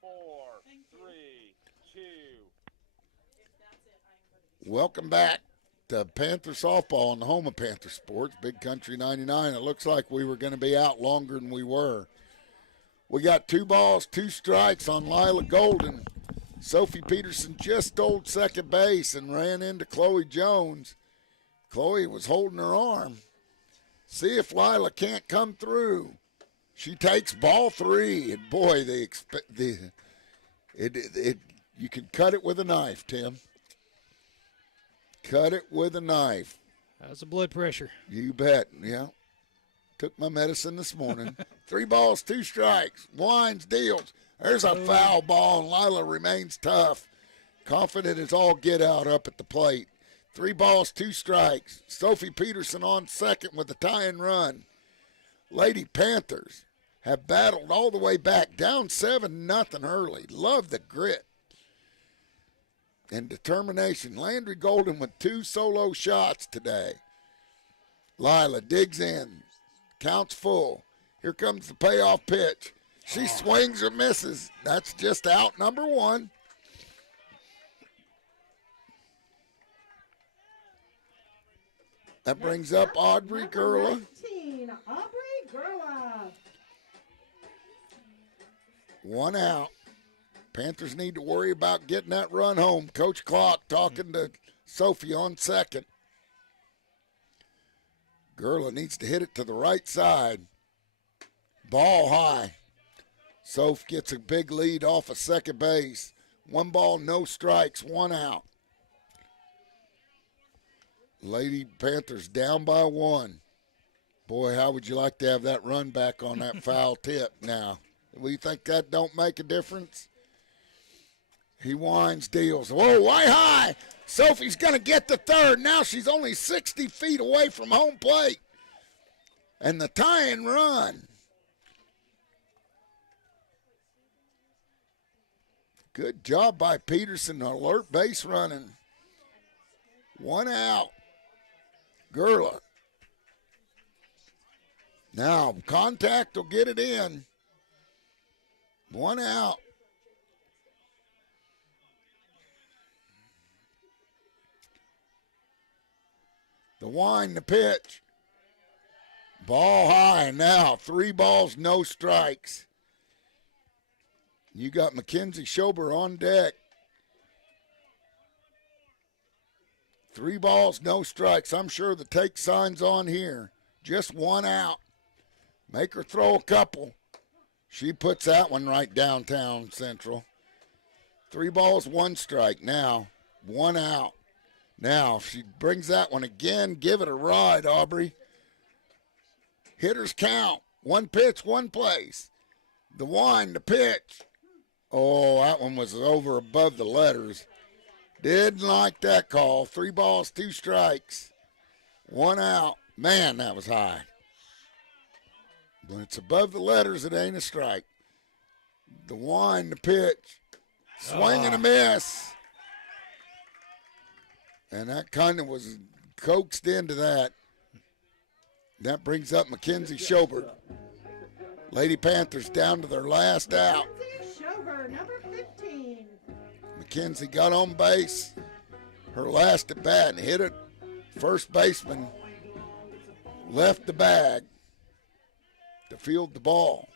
4, 3, 2. Welcome back to Panther softball on the home of Panther Sports, Big Country 99. It looks like we were going to be out longer than we were. We got 2 balls, 2 strikes on Lila Golden. Sophie Peterson just stole second base and ran into Chloe Jones. Chloe was holding her arm. See if Lila can't come through. She takes ball 3, and boy, you can cut it with a knife, Tim. Cut it with a knife. That's the blood pressure. You bet. Yeah. Took my medicine this morning. 3 balls, 2 strikes. Winds, deals. There's a foul ball, and Lila remains tough. Confident as all get out up at the plate. 3 balls, 2 strikes. Sophie Peterson on second with a tying run. Lady Panthers have battled all the way back, down 7-0 early. Love the grit and determination. Landry Golden with 2 solo shots today. Lila digs in, counts full. Here comes the payoff pitch. She swings or misses. That's just out number 1. That brings up Audrey Number Gurla. 19, Aubrey Gurla. 1 out. Panthers need to worry about getting that run home. Coach Clark talking to Sophie on second. Gurla needs to hit it to the right side. Ball high. Soph gets a big lead off of second base. 1 ball, no strikes, 1 out. Lady Panthers down by 1. Boy, how would you like to have that run back on that foul tip now? We think that don't make a difference? He winds, deals. Whoa, way high. Sophie's going to get the third. Now she's only 60 feet away from home plate. And the tie-in run. Good job by Peterson. Alert base running. 1 out. Gurla. Now, contact will get it in. 1 out. The wind, the pitch. Ball high now. 3 balls, no strikes. You got Mackenzie Schober on deck. 3 balls, no strikes. I'm sure the take sign's on here. Just 1 out. Make her throw a couple. She puts that one right downtown Central. 3 balls, 1 strike. Now, 1 out. Now, if she brings that one again, give it a ride, Aubrey. Hitters count. 1 pitch, 1 place. The wind, the pitch. Oh, that one was over above the letters. Didn't like that call. 3 balls, 2 strikes. 1 out. Man, that was high. When it's above the letters, it ain't a strike. The wind, the pitch. Swing and a miss. And that kind of was coaxed into that. That brings up Mackenzie Schober. Lady Panthers down to their last out. Mackenzie Schober, number 15. Mackenzie got on base. Her last at bat and hit it. First baseman left the bag to field the ball.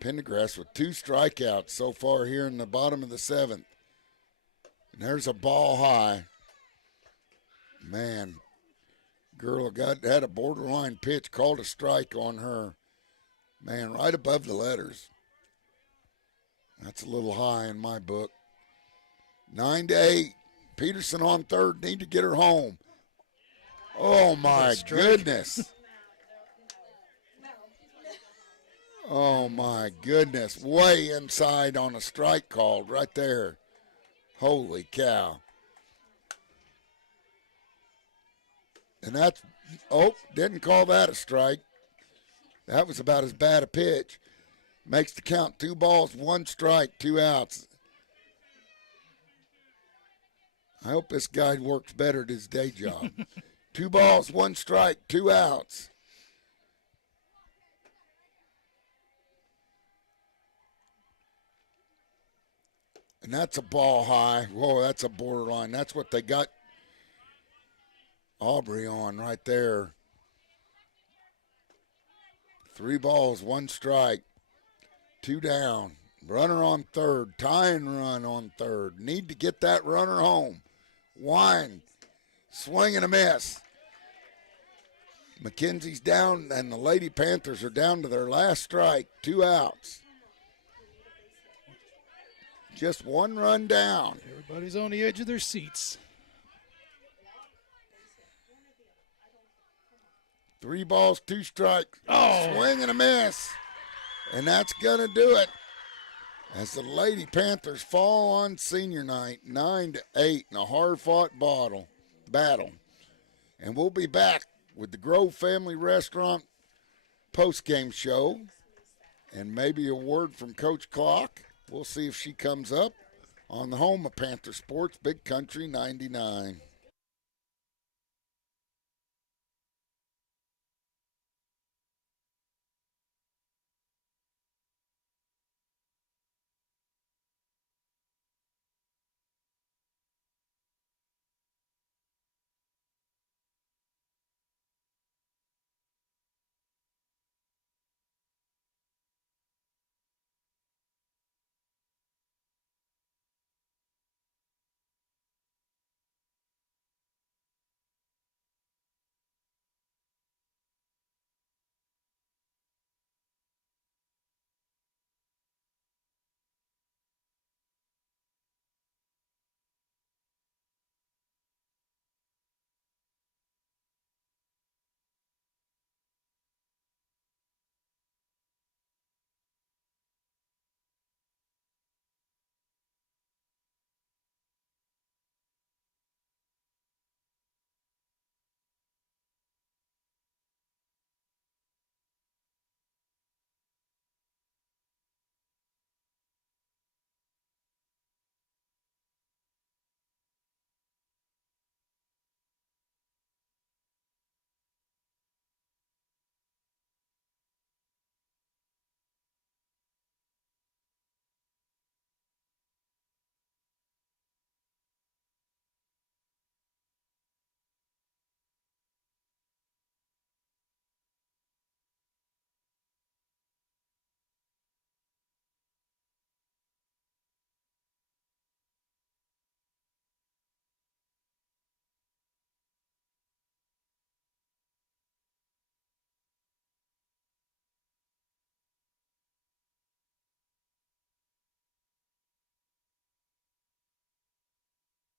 Pendergrass with 2 strikeouts so far here in the bottom of the 7th. And there's a ball high. Man, girl had a borderline pitch, called a strike on her. Man, right above the letters. That's a little high in my book. 9-8. Peterson on third. Need to get her home. Oh, my goodness. Oh, my goodness. Way inside on a strike called right there. Holy cow. And that's, didn't call that a strike. That was about as bad a pitch. Makes the count 2 balls, 1 strike, 2 outs. I hope this guy works better at his day job. 2 balls, 1 strike, 2 outs. And that's a ball high. Whoa, that's a borderline. That's what they got Aubrey on right there. 3 balls, 1 strike, 2 down. Runner on third, tying run on third. Need to get that runner home. Wind, swing and a miss. McKenzie's down, and the Lady Panthers are down to their last strike, 2 outs. Just 1 run down. Everybody's on the edge of their seats. 3 balls, 2 strikes. Oh. Swing and a miss. And that's going to do it. As the Lady Panthers fall on senior night, 9-8 in a hard-fought battle. And we'll be back with the Grove Family Restaurant post-game show. And maybe a word from Coach Clock. We'll see if she comes up on the home of Panther Sports, Big Country 99.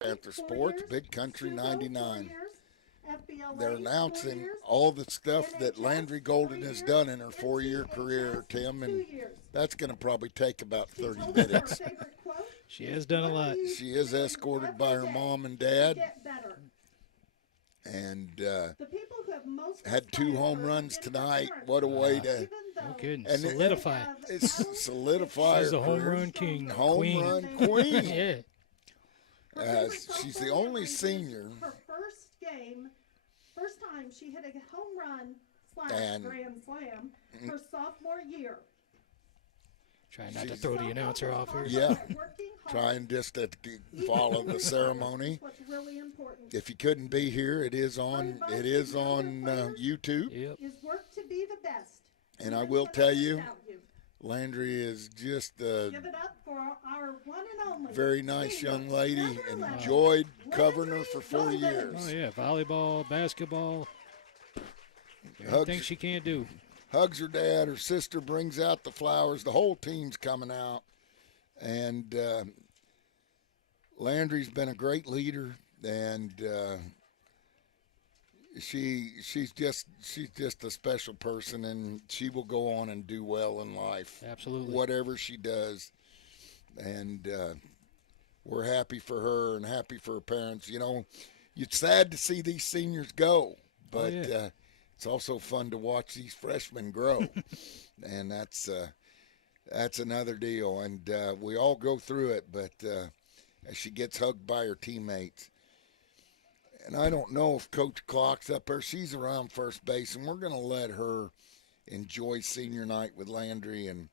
Panther Sports, Big Country 99. They're announcing all the stuff that Landry Golden has done in her 4-year career, Tim, and that's going to probably take about 30 minutes. She has done a lot. She is escorted by her mom and dad, and had 2 home runs tonight. What a way to... No kidding. And Solidify. It's solidify She's her a home career. run king. Home queen. run queen. Yeah. She's the only senior. Her first time she hit a home run And- / grand slam her sophomore year. Try not to throw the announcer off here. Yeah, trying just to follow the ceremony. What's really important If you couldn't be here, it is on YouTube. Yep. is work to be the best. And I even will when tell others you, doubt you. Landry is just a Give it up for our one and only. very nice senior young lady, number and 11, enjoyed covering her for 4 Landry years. Golden. Oh, yeah. Volleyball, basketball. Hugs- Anything she can't do. Hugs her dad. Her sister brings out the flowers. The whole team's coming out. And Landry's been a great leader, and she's just a special person, and she will go on and do well in life. Absolutely. Whatever she does. And we're happy for her and happy for her parents. You know, it's sad to see these seniors go, but yeah. it's also fun to watch these freshmen grow. And that's another deal. And we all go through it, but as she gets hugged by her teammates. And I don't know if Coach Clock's up there. She's around first base, and we're going to let her enjoy senior night with Landry and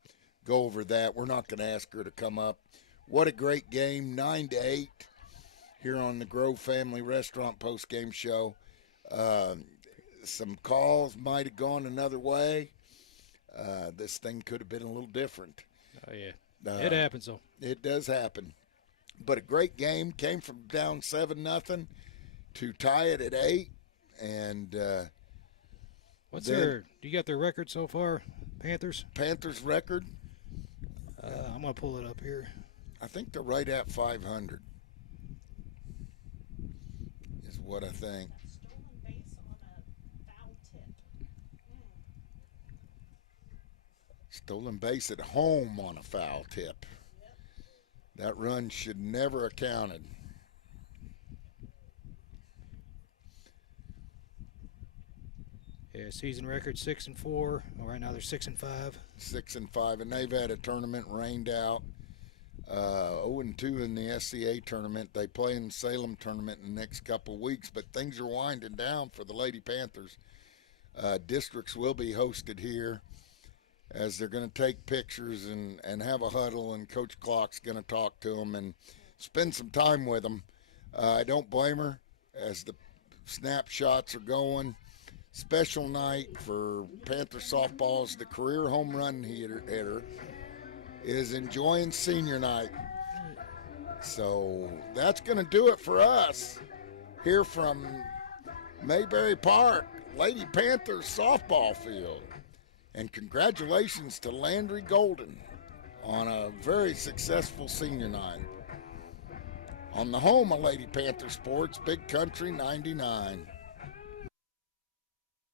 go over that. We're not going to ask her to come up. What a great game, 9-8 here on the Grove Family Restaurant post-game show. Some calls might have gone another way. This thing could have been a little different. Oh, yeah. It happens, though. It does happen. But a great game. Came from down 7-0 to tie it at 8. And What's Then- their? Do you got their record so far, Panthers? Panthers record, I'm gonna pull it up here. I think they're right at 500. Is what I think. Stolen base at home on a foul tip. That run should never have counted. Yeah, season record 6-4. Well, right now they're 6-5. 6-5, and they've had a tournament rained out. 0-2 in the SCA tournament. They play in the Salem tournament in the next couple of weeks, but things are winding down for the Lady Panthers. Districts will be hosted here as they're going to take pictures and have a huddle, and Coach Clark's going to talk to them and spend some time with them. I don't blame her as the snapshots are going. Special night for Panther softball as the career home run hitter is enjoying senior night. So that's going to do it for us here from Mayberry Park, Lady Panthers softball field. And congratulations to Landry Golden on a very successful senior night. On the home of Lady Panther Sports, Big Country 99.